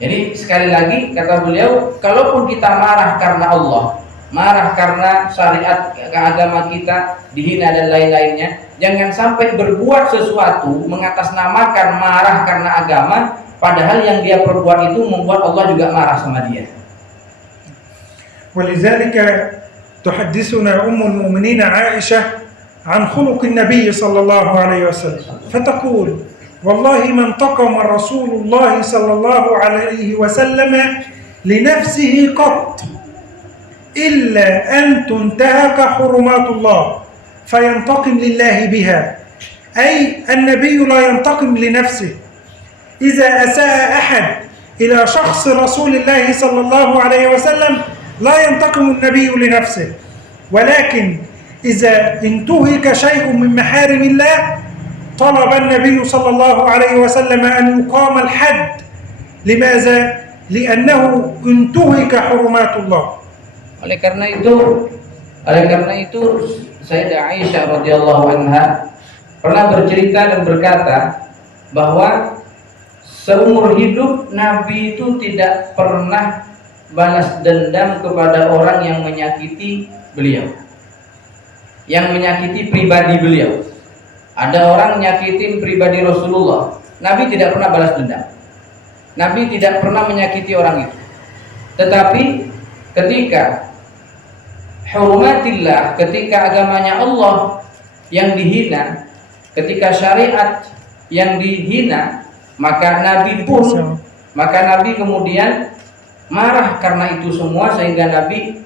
Jadi sekali lagi kata beliau, kalaupun kita marah karena Allah, marah karena syariat agama kita dihina dan lain-lainnya, jangan sampai berbuat sesuatu mengatasnamakan marah karena agama, padahal yang dia perbuat itu membuat Allah juga marah sama dia. ولذلك تحدثنا أم المؤمنين عائشة عن خلق النبي صلى الله عليه وسلم، فتقول: والله ما انتقم رسول الله صلى الله عليه وسلم لنفسه قط إلا أن تنتهك حرمات الله فينتقم لله بها. أي النبي لا ينتقم لنفسه. إذا أساء أحد إلى شخص رسول الله صلى الله عليه وسلم لا ينتقم النبي لنفسه، ولكن إذا انتهك شيء من محارم الله طلب النبي صلى الله عليه وسلم أن يقام الحد. لماذا؟ لأنه انتهك حرمات الله. Oleh karena itu Sayyidah Aisyah radhiyallahu anha pernah bercerita dan berkata bahwa seumur hidup Nabi itu tidak pernah balas dendam kepada orang yang menyakiti beliau, yang menyakiti pribadi beliau. Ada orang nyakitin pribadi Rasulullah, Nabi tidak pernah balas dendam. Nabi tidak pernah menyakiti orang itu. Tetapi ketika hurumatillah, ketika agamanya Allah yang dihina, ketika syariat yang dihina, maka Nabi kemudian marah karena itu semua, sehingga Nabi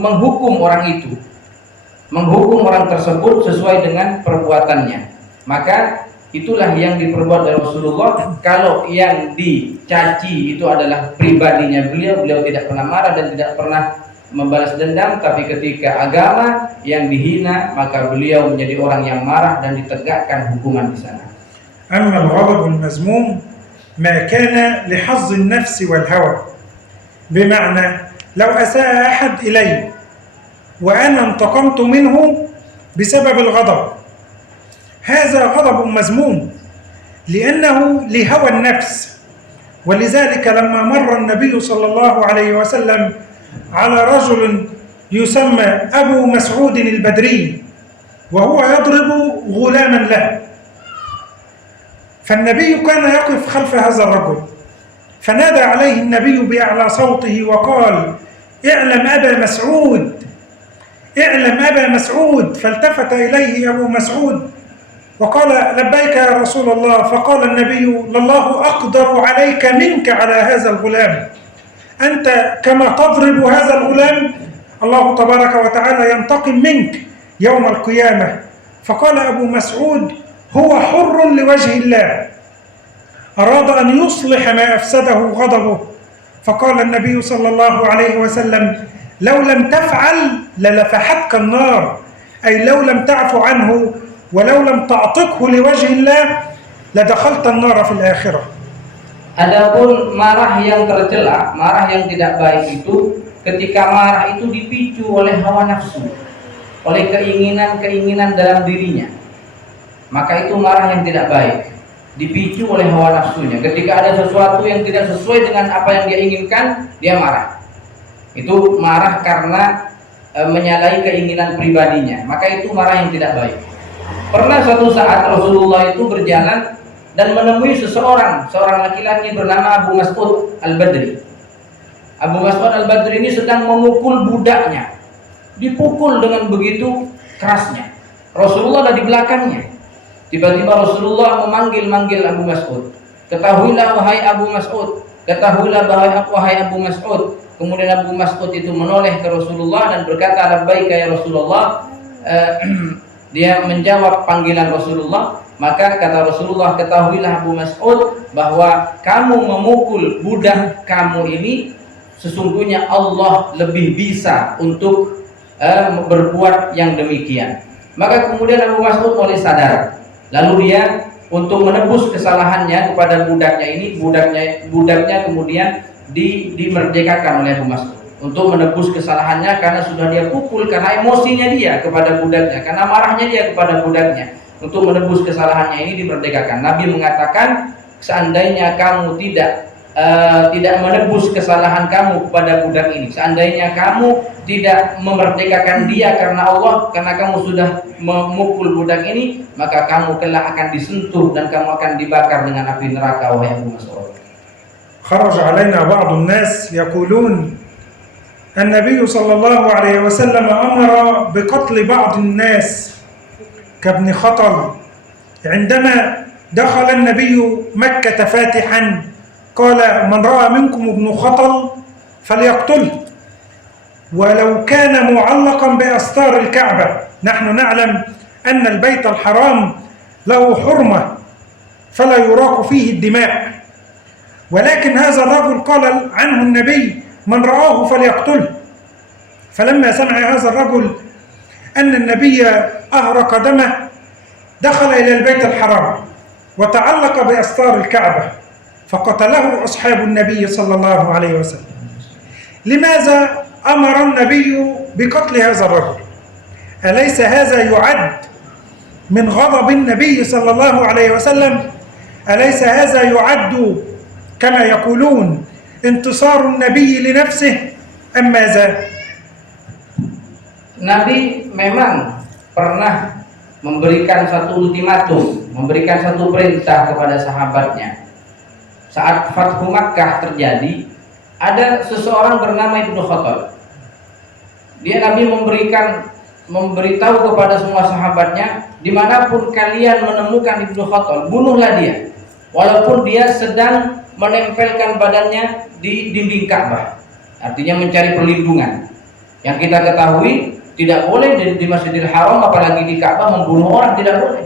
menghukum orang itu, menghukum orang tersebut sesuai dengan perbuatannya. Maka itulah yang diperbuat oleh Rasulullah. Kalau yang dicaci itu adalah pribadinya beliau tidak pernah marah dan tidak pernah membalas dendam. Tapi ketika agama yang dihina, maka beliau menjadi orang yang marah dan ditegakkan hukuman di sana. أما الغضب المذموم ما كان لحظ النفس والهوى، بمعنى لو أساء أحد إلي وأنا انتقمت منه بسبب الغضب، هذا غضب مذموم لأنه لهوى النفس. ولذلك لما مر النبي صلى الله عليه وسلم على رجل يسمى أبو مسعود البدري وهو يضرب غلاما له، فالنبي كان يقف خلف هذا الرجل، فنادى عليه النبي بأعلى صوته وقال: اعلم أبا مسعود، اعلم أبا مسعود. فالتفت إليه أبو مسعود وقال: لبيك يا رسول الله. فقال النبي: لله أقدر عليك منك على هذا الغلام، أنت كما تضرب هذا الغلام الله تبارك وتعالى ينتقم منك يوم القيامة. فقال أبو مسعود: هو حر لوجه الله، أراد أن يصلح ما أفسده غضبه. فقال النبي صلى الله عليه وسلم: لو لم تفعل للفحتك النار، أي لو لم تعف عنه ولو لم تعتقه لوجه الله لدخلت النار في الآخرة. Adapun marah yang tercela, marah yang tidak baik itu ketika marah itu dipicu oleh hawa nafsu, oleh keinginan-keinginan dalam dirinya, maka itu marah yang tidak baik, dipicu oleh hawa nafsunya. Ketika ada sesuatu yang tidak sesuai dengan apa yang dia inginkan, dia marah. Itu marah karena menyalahi keinginan pribadinya, maka itu marah yang tidak baik. Pernah suatu saat Rasulullah itu berjalan dan menemui seorang laki-laki bernama Abu Mas'ud Al-Badri. Abu Mas'ud Al-Badri ini sedang memukul budaknya, dipukul dengan begitu kerasnya. Rasulullah ada di belakangnya. Tiba-tiba Rasulullah memanggil Abu Mas'ud. Ketahuilah wahai Abu Mas'ud, ketahuilah wahai Abu Mas'ud. Kemudian Abu Mas'ud itu menoleh ke Rasulullah dan berkata, labbaika ya Rasulullah. Dia menjawab panggilan Rasulullah. Maka kata Rasulullah, ketahuilah Abu Mas'ud bahwa kamu memukul budak kamu ini, sesungguhnya Allah lebih bisa untuk berbuat yang demikian. Maka kemudian Abu Mas'ud mulai sadar. Lalu dia untuk menebus kesalahannya kepada budaknya ini, budaknya kemudian dimerdekakan oleh Abu Mas'ud untuk menebus kesalahannya karena sudah dia pukul, karena emosinya dia kepada budaknya, karena marahnya dia kepada budaknya. Untuk menebus kesalahannya ini dimerdekakan. Nabi mengatakan, seandainya kamu tidak menebus kesalahan kamu kepada budak ini, seandainya kamu tidak memerdekakan dia karena Allah, karena kamu sudah memukul budak ini, maka kamu kelak akan disentuh dan kamu akan dibakar dengan api neraka, wahai Abu Mas'ud. خرج علينا بعض الناس يقولون النبي صلى الله عليه وسلم أمر بقتل بعض الناس كابن خطل. عندما دخل النبي مكة فاتحا قال: من رأى منكم ابن خطل فليقتله ولو كان معلقا بأستار الكعبة. نحن نعلم أن البيت الحرام له حرمة فلا يراق فيه الدماء، ولكن هذا الرجل قال عنه النبي: من رآه فليقتله. فلما سمع هذا الرجل أن النبي أهرق دمه دخل إلى البيت الحرام وتعلق بأستار الكعبة فقتله أصحاب النبي صلى الله عليه وسلم. لماذا أمر النبي بقتل هذا الرجل؟ أليس هذا يعد من غضب النبي صلى الله عليه وسلم أليس هذا يعد كما يقولون انتصار النبي لنفسه أم ماذا؟ Nabi memang pernah memberikan satu ultimatum, memberikan satu perintah kepada sahabatnya. Saat Fathu Makkah terjadi, ada seseorang bernama Ibnu Khattab. Dia Nabi memberitahu kepada semua sahabatnya, dimanapun kalian menemukan Ibnu Khattab, bunuhlah dia, walaupun dia sedang menempelkan badannya di dinding Ka'bah. Artinya mencari perlindungan. Yang kita ketahui, tidak boleh di Masjidil Haram, apalagi di Ka'bah, membunuh orang, tidak boleh.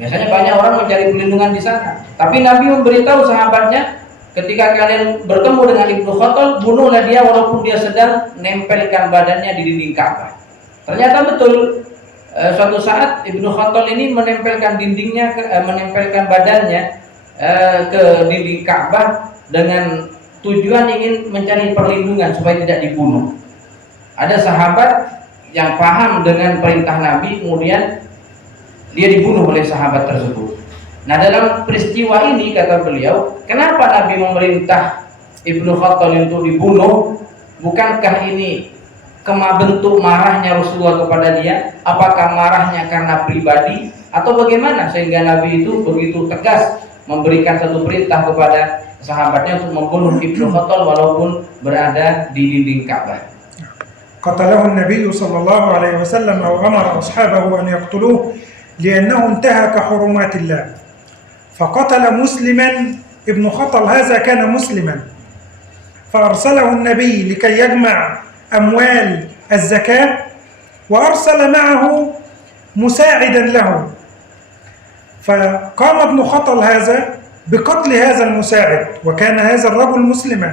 Biasanya banyak orang mencari perlindungan di sana. Tapi Nabi memberitahu sahabatnya, ketika kalian bertemu dengan Ibnu Khattab, bunuhlah dia walaupun dia sedang menempelkan badannya di dinding Ka'bah. Ternyata betul, suatu saat Ibnu Khattab ini menempelkan menempelkan badannya ke dinding Ka'bah dengan tujuan ingin mencari perlindungan supaya tidak dibunuh. Ada sahabat yang paham dengan perintah Nabi, kemudian dia dibunuh oleh sahabat tersebut. Nah, dalam peristiwa ini kata beliau, kenapa Nabi memerintah Ibnu Khattab untuk dibunuh? Bukankah ini bentuk marahnya Rasulullah kepada dia? Apakah marahnya karena pribadi atau bagaimana sehingga Nabi itu begitu tegas memberikan satu perintah kepada sahabatnya untuk membunuh Ibnu Khattab walaupun berada di dinding Ka'bah? قتله النبي صلى الله عليه وسلم أو أمر أصحابه أن يقتلوه لأنه انتهك حرمات الله، فقتل مسلما. ابن خطل هذا كان مسلما، فأرسله النبي لكي يجمع أموال الزكاة، وأرسل معه مساعدا له، فقام ابن خطل هذا بقتل هذا المساعد، وكان هذا الرجل مسلما،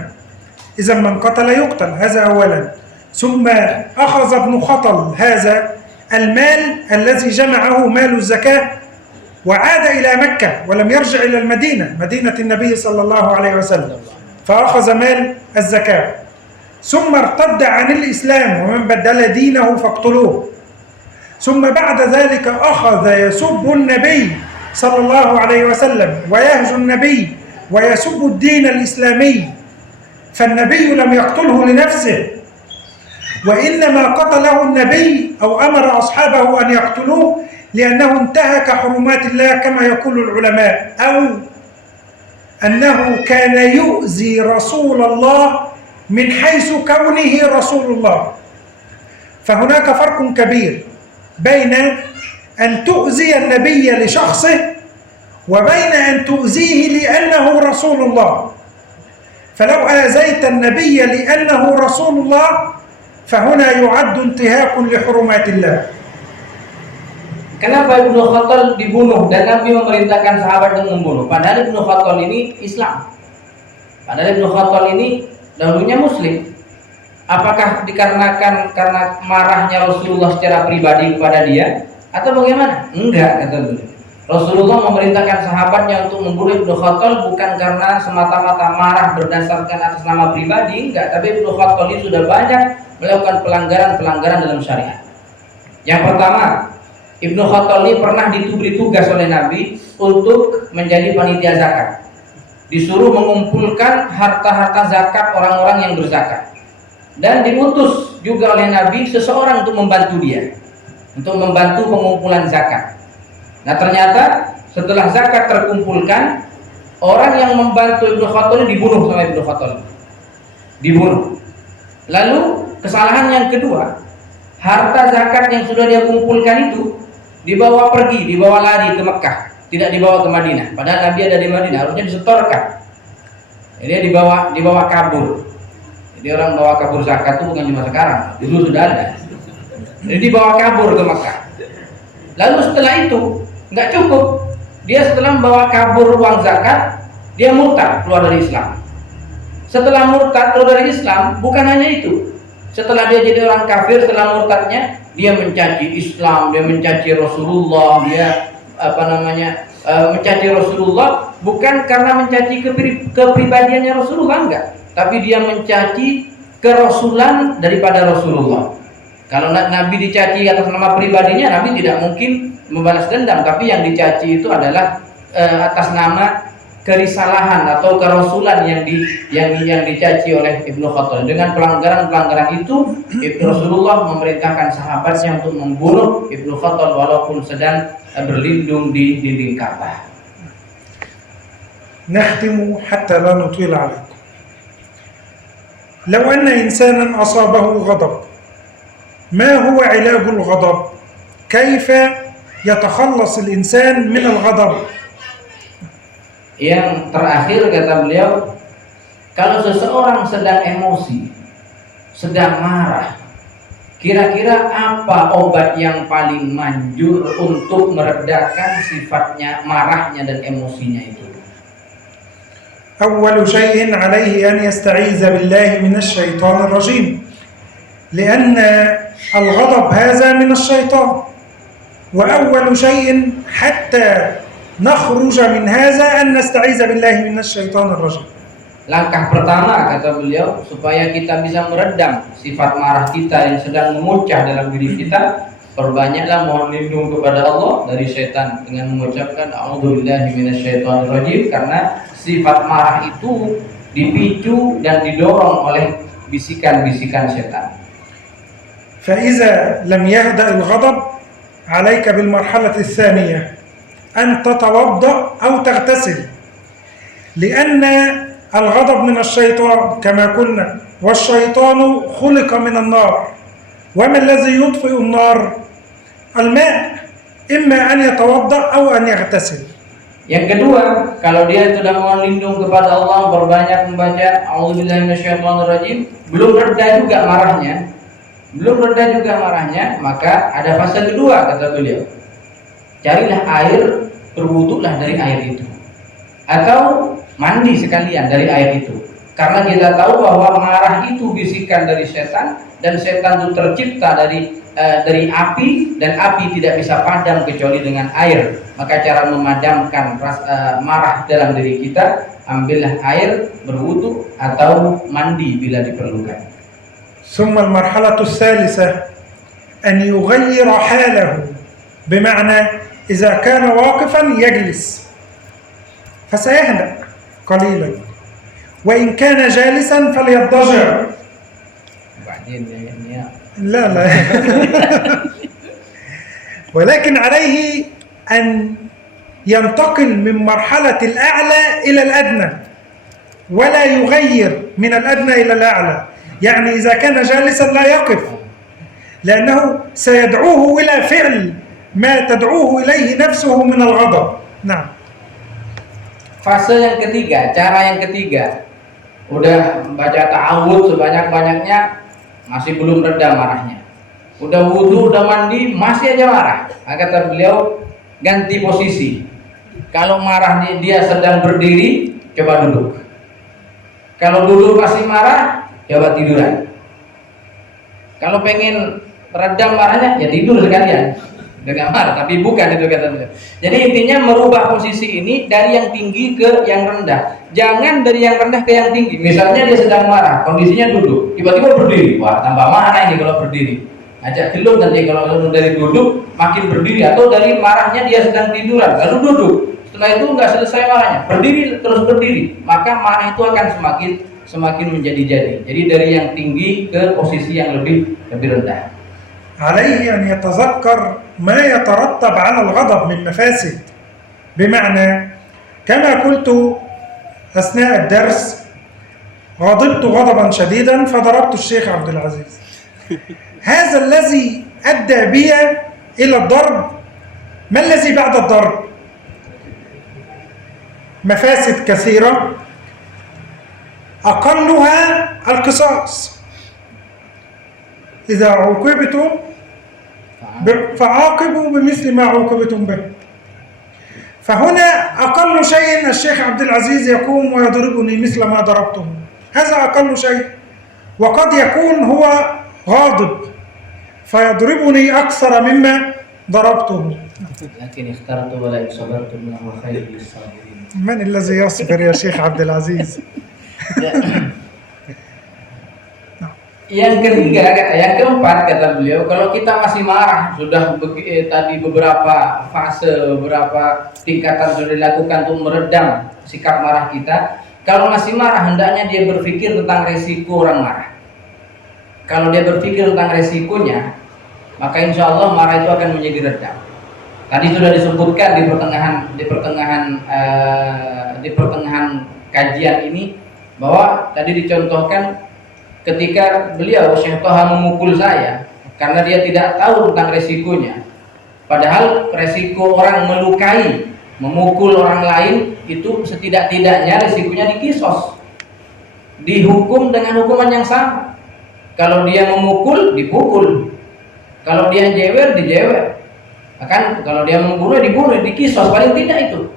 إذا من قتل يقتل. هذا أولا. ثم أخذ ابن خطل هذا المال الذي جمعه مال الزكاة وعاد إلى مكة ولم يرجع إلى المدينة، مدينة النبي صلى الله عليه وسلم، فأخذ مال الزكاة، ثم ارتد عن الإسلام، ومن بدل دينه فاقتلوه. ثم بعد ذلك أخذ يسب النبي صلى الله عليه وسلم ويهجو النبي ويسب الدين الإسلامي، فالنبي لم يقتله لنفسه، وإنما قتله النبي أو أمر أصحابه أن يقتلوه لأنه انتهك حرمات الله كما يقول العلماء، أو أنه كان يؤذي رسول الله من حيث كونه رسول الله. فهناك فرق كبير بين أن تؤذي النبي لشخصه وبين أن تؤذيه لأنه رسول الله. فلو آذيت النبي لأنه رسول الله فهنا يعد انتهاك لحرمات الله. Kenapa Ibnu Khattab dibunuh dan Nabi memerintahkan sahabat untuk membunuh? Padahal Ibnu Khattab ini Islam. Padahal Ibnu Khattab ini dahulunya Muslim. Apakah dikarenakan karena marahnya Rasulullah secara pribadi kepada dia atau bagaimana? Enggak, kata beliau. Rasulullah memerintahkan sahabatnya untuk membunuh Ibnu Khattab bukan karena semata-mata marah berdasarkan atas nama pribadi, enggak. Tapi Ibnu Khattab ini sudah banyak melakukan pelanggaran-pelanggaran dalam syariat. Yang pertama, Ibnu Khattab ini pernah diberi tugas oleh Nabi untuk menjadi panitia zakat. Disuruh mengumpulkan harta-harta zakat orang-orang yang berzakat. Dan diutus juga oleh Nabi seseorang untuk membantu dia, untuk membantu pengumpulan zakat. Nah, ternyata setelah zakat terkumpulkan, orang yang membantu Ibnu Khattab ini dibunuh sama Ibnu Khattab. Dibunuh. Lalu kesalahan yang kedua, harta zakat yang sudah dia kumpulkan itu dibawa pergi, dibawa lari ke Mekah, tidak dibawa ke Madinah. Padahal Nabi ada di Madinah, harusnya disetorkan. Jadi dibawa kabur. Jadi orang bawa kabur zakat itu bukan cuma sekarang, dulu sudah ada. Jadi dibawa kabur ke Mekah. Lalu setelah itu nggak cukup, dia setelah membawa kabur uang zakat, dia murtad, keluar dari Islam. Setelah murtad keluar dari Islam, bukan hanya itu. Setelah dia jadi orang kafir, setelah murtadnya, dia mencaci Islam, dia mencaci Rasulullah, dia mencaci Rasulullah bukan karena mencaci kepribadiannya Rasulullah, enggak, tapi dia mencaci kerasulan daripada Rasulullah. Kalau Nabi dicaci atas nama pribadinya, Nabi tidak mungkin membalas dendam, tapi yang dicaci itu adalah atas nama kerisalahan atau kerasulan yang dicaci oleh Ibnu Khattab. Dengan pelanggaran-pelanggaran itu, Rasulullah memerintahkan sahabatnya untuk membunuh Ibnu Khattab walaupun sedang berlindung di dinding Ka'bah. نختم حتى لا نطيل عليكم. لو أن إنسانا أصابه غضب، ما هو علاج الغضب؟ كيف يتخلص الإنسان من الغضب؟ Yang terakhir kata beliau, kalau seseorang sedang emosi, sedang marah, kira-kira apa obat yang paling manjur untuk meredakan sifatnya marahnya dan emosinya itu? أول شيء عليه أن يستعيذ بالله من الشيطان الرجيم، لأن الغضب هذا من الشيطان، وأول شيء حتى نخرج من هذا أن نستعيذ بالله من الشيطان الرجيم. Langkah pertama kata beliau supaya kita bisa meredam sifat marah kita yang sedang memuncah dalam diri kita, perbanyaklah mohon lindung kepada Allah dari setan dengan mengucapkan a'udzubillahi minasyaitonirrajim, karena sifat marah itu dipicu dan didorong oleh bisikan-bisikan setan. فإذا لم يهدأ الغضب عليك بالمرحلة الثانية أن تتوضأ أو تغتسل، لأن الغضب من الشيطان كما قلنا، والشيطان خلق من النار، وما الذي يطفئ النار؟ الماء، إما أن يتوضأ أو أن يغتسل. Yang kedua, kalau dia sudah mohon lindung kepada Allah, berbanyak membaca a'udzubillahi minasyaitonirrajim, belum reda juga marahnya, maka ada fase kedua kata beliau. Carilah air, berwuduklah dari air itu, atau mandi sekalian dari air itu. Karena kita tahu bahwa marah itu bisikan dari setan, dan setan itu tercipta dari api, dan api tidak bisa padam kecuali dengan air. Maka cara memadamkan marah dalam diri kita, ambillah air, berwudu atau mandi bila diperlukan. ثم المرحلة الثالثة أن يغير حاله، بمعنى إذا كان واقفا يجلس فسيهدأ قليلا، وإن كان جالسا فليضطجع. لا ولكن عليه أن ينتقل من مرحلة الأعلى إلى الأدنى، ولا يغير من الأدنى إلى الأعلى. يعني إذا كان جالسا لا يقف، لأنه سيدعوه إلى فعل ما تدعوه إليه نفسه من الغضب. نعم. Fase yang ketiga, cara yang ketiga, udah baca ta'awudz sebanyak-banyaknya, masih belum reda marahnya. Udah wudu, udah mandi, masih aja marah. Kata beliau, ganti posisi. Kalau marah dia sedang berdiri, coba duduk. Kalau duduk masih marah, coba tiduran. Kalau pengen redam marahnya, ya tidur sekalian. Dengan marah, tapi bukan itu kata beliau. Jadi intinya merubah posisi ini dari yang tinggi ke yang rendah. Jangan dari yang rendah ke yang tinggi. Misalnya dia sedang marah, kondisinya duduk, tiba-tiba berdiri. Wah, tambah marah ini kalau berdiri. Ajak gelut nanti kalau dari duduk makin berdiri, atau dari marahnya dia sedang tiduran lalu duduk. Setelah itu nggak selesai marahnya, berdiri terus berdiri, maka marah itu akan semakin menjadi-jadi. Jadi dari yang tinggi ke posisi yang lebih rendah. عليه أن يتذكر ما يترتب على الغضب من مفاسد، بمعنى كما قلت أثناء الدرس غضبت غضبا شديدا فضربت الشيخ عبد العزيز. هذا الذي أدى بي إلى الضرب. ما الذي بعد الضرب؟ مفاسد كثيرة، أقلها القصاص. إذا عوقبتم فعاقبوا بمثل ما عوقبتم به. فهنا أقل شيء الشيخ عبد العزيز يقوم ويضربني مثل ما ضربته، هذا أقل شيء. وقد يكون هو غاضب فيضربني أكثر مما ضربته. لكن اخترت ولا صبرت هو خير للصابرين. من الذي يصبر يا شيخ عبد العزيز؟ Yang ketiga, yang keempat kata beliau, kalau kita masih marah, sudah tadi beberapa fase, beberapa tingkatan sudah dilakukan untuk meredam sikap marah kita. Kalau masih marah, hendaknya dia berpikir tentang resiko orang marah. Kalau dia berpikir tentang resikonya, maka insya Allah marah itu akan menjadi redam. Tadi sudah disebutkan di pertengahan kajian ini bahwa tadi dicontohkan ketika beliau Syekh Toha memukul saya karena dia tidak tahu tentang resikonya. Padahal resiko orang melukai, memukul orang lain itu setidak-tidaknya resikonya dikisos, dihukum dengan hukuman yang sama. Kalau dia memukul, dipukul. Kalau dia jewer, dijewer. Bahkan kalau dia membunuh, dibunuh, dikisos, paling tidak itu.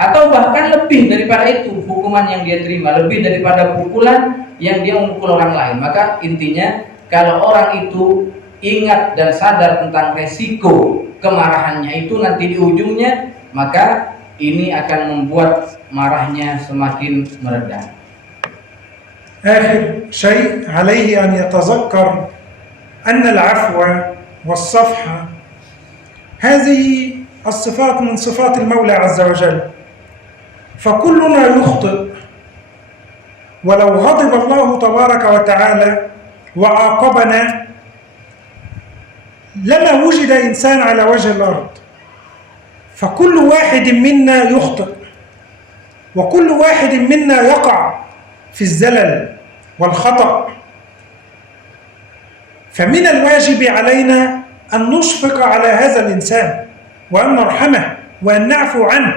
Atau bahkan lebih daripada itu hukuman yang dia terima, lebih daripada pukulan yang dia memukul orang lain. Maka intinya kalau orang itu ingat dan sadar tentang resiko kemarahannya itu nanti di ujungnya, maka ini akan membuat marahnya semakin meredah. آخر شيء عليه أن يتذكر أن العفو والصفح هذه الصفات من صفات المولى عز وجل، فكلنا يخطئ، ولو غضب الله تبارك وتعالى وعاقبنا لما وجد إنسان على وجه الأرض، فكل واحد منا يخطئ، وكل واحد منا يقع في الزلل والخطأ. فمن الواجب علينا أن نشفق على هذا الإنسان وأن نرحمه وأن نعفو عنه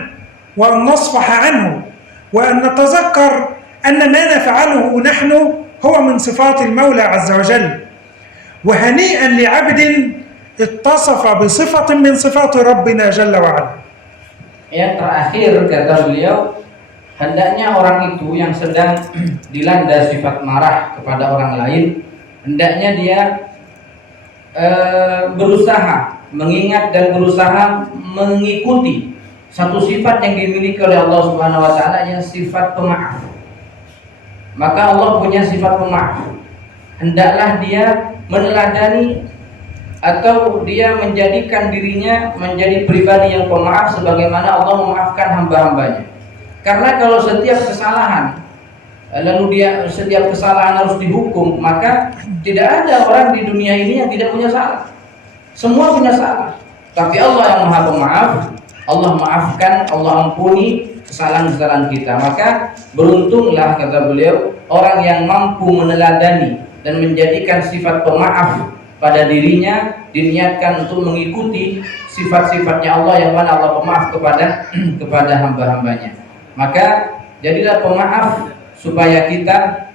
وأن نصفح عنه وأن نتذكر أن ما نفعله نحن هو من صفات المولى عز وجل. وهنيئا لعبد اتصف بصفة من صفات ربنا جل وعلا. Yang terakhir kata beliau, hendaknya orang itu yang sedang dilanda sifat marah kepada orang lain, hendaknya dia berusaha mengingat dan berusaha mengikuti satu sifat yang dimiliki oleh Allah Subhanahu wa taala, yang sifat pemaaf. Maka Allah punya sifat pemaaf. Hendaklah dia meneladani atau dia menjadikan dirinya menjadi pribadi yang pemaaf sebagaimana Allah memaafkan hamba-hambanya. Karena kalau setiap kesalahan setiap kesalahan harus dihukum, maka tidak ada orang di dunia ini yang tidak punya salah. Semua punya salah. Tapi Allah yang Maha Pemaaf, Allah maafkan, Allah ampuni kesalahan-kesalahan kita. Maka beruntunglah kata beliau orang yang mampu meneladani dan menjadikan sifat pemaaf pada dirinya, diniatkan untuk mengikuti sifat-sifatnya Allah yang mana Allah pemaaf kepada hamba-hambanya. Maka jadilah pemaaf supaya kita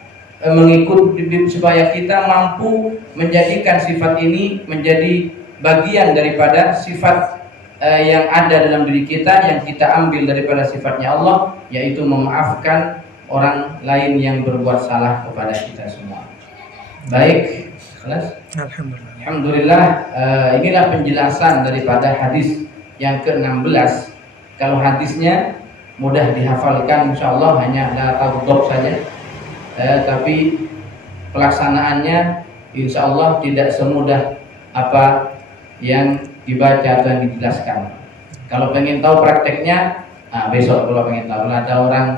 supaya kita mampu menjadikan sifat ini menjadi bagian daripada sifat yang ada dalam diri kita, yang kita ambil daripada sifatnya Allah, yaitu memaafkan orang lain yang berbuat salah kepada kita semua. Baik, kelas. Alhamdulillah, inilah penjelasan daripada hadis yang ke-16. Kalau hadisnya mudah dihafalkan, insyaallah hanya la taghdab saja. Tapi pelaksanaannya insyaallah tidak semudah apa yang dibaca atau yang dijelaskan. Kalau pengen tahu prakteknya, besok kalau pengen tahu. Kalau ada orang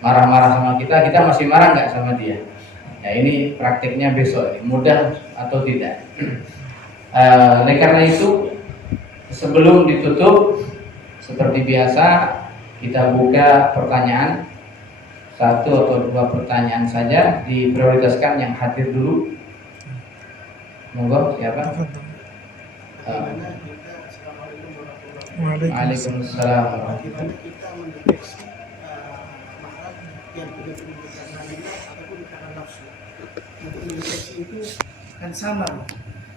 marah-marah sama kita, kita masih marah nggak sama dia? Ya ini prakteknya besok, mudah atau tidak. Oleh karena itu, sebelum ditutup seperti biasa kita buka pertanyaan, 1 atau 2 pertanyaan saja, diprioritaskan yang hadir dulu. Monggo, siapa? Waalaikumsalam. Bagaimana kita mendeteksi marah yang tidak karena nilai ataupun karena nafsu? Untuk mendeteksi itu kan sama.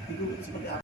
Itu seperti apa?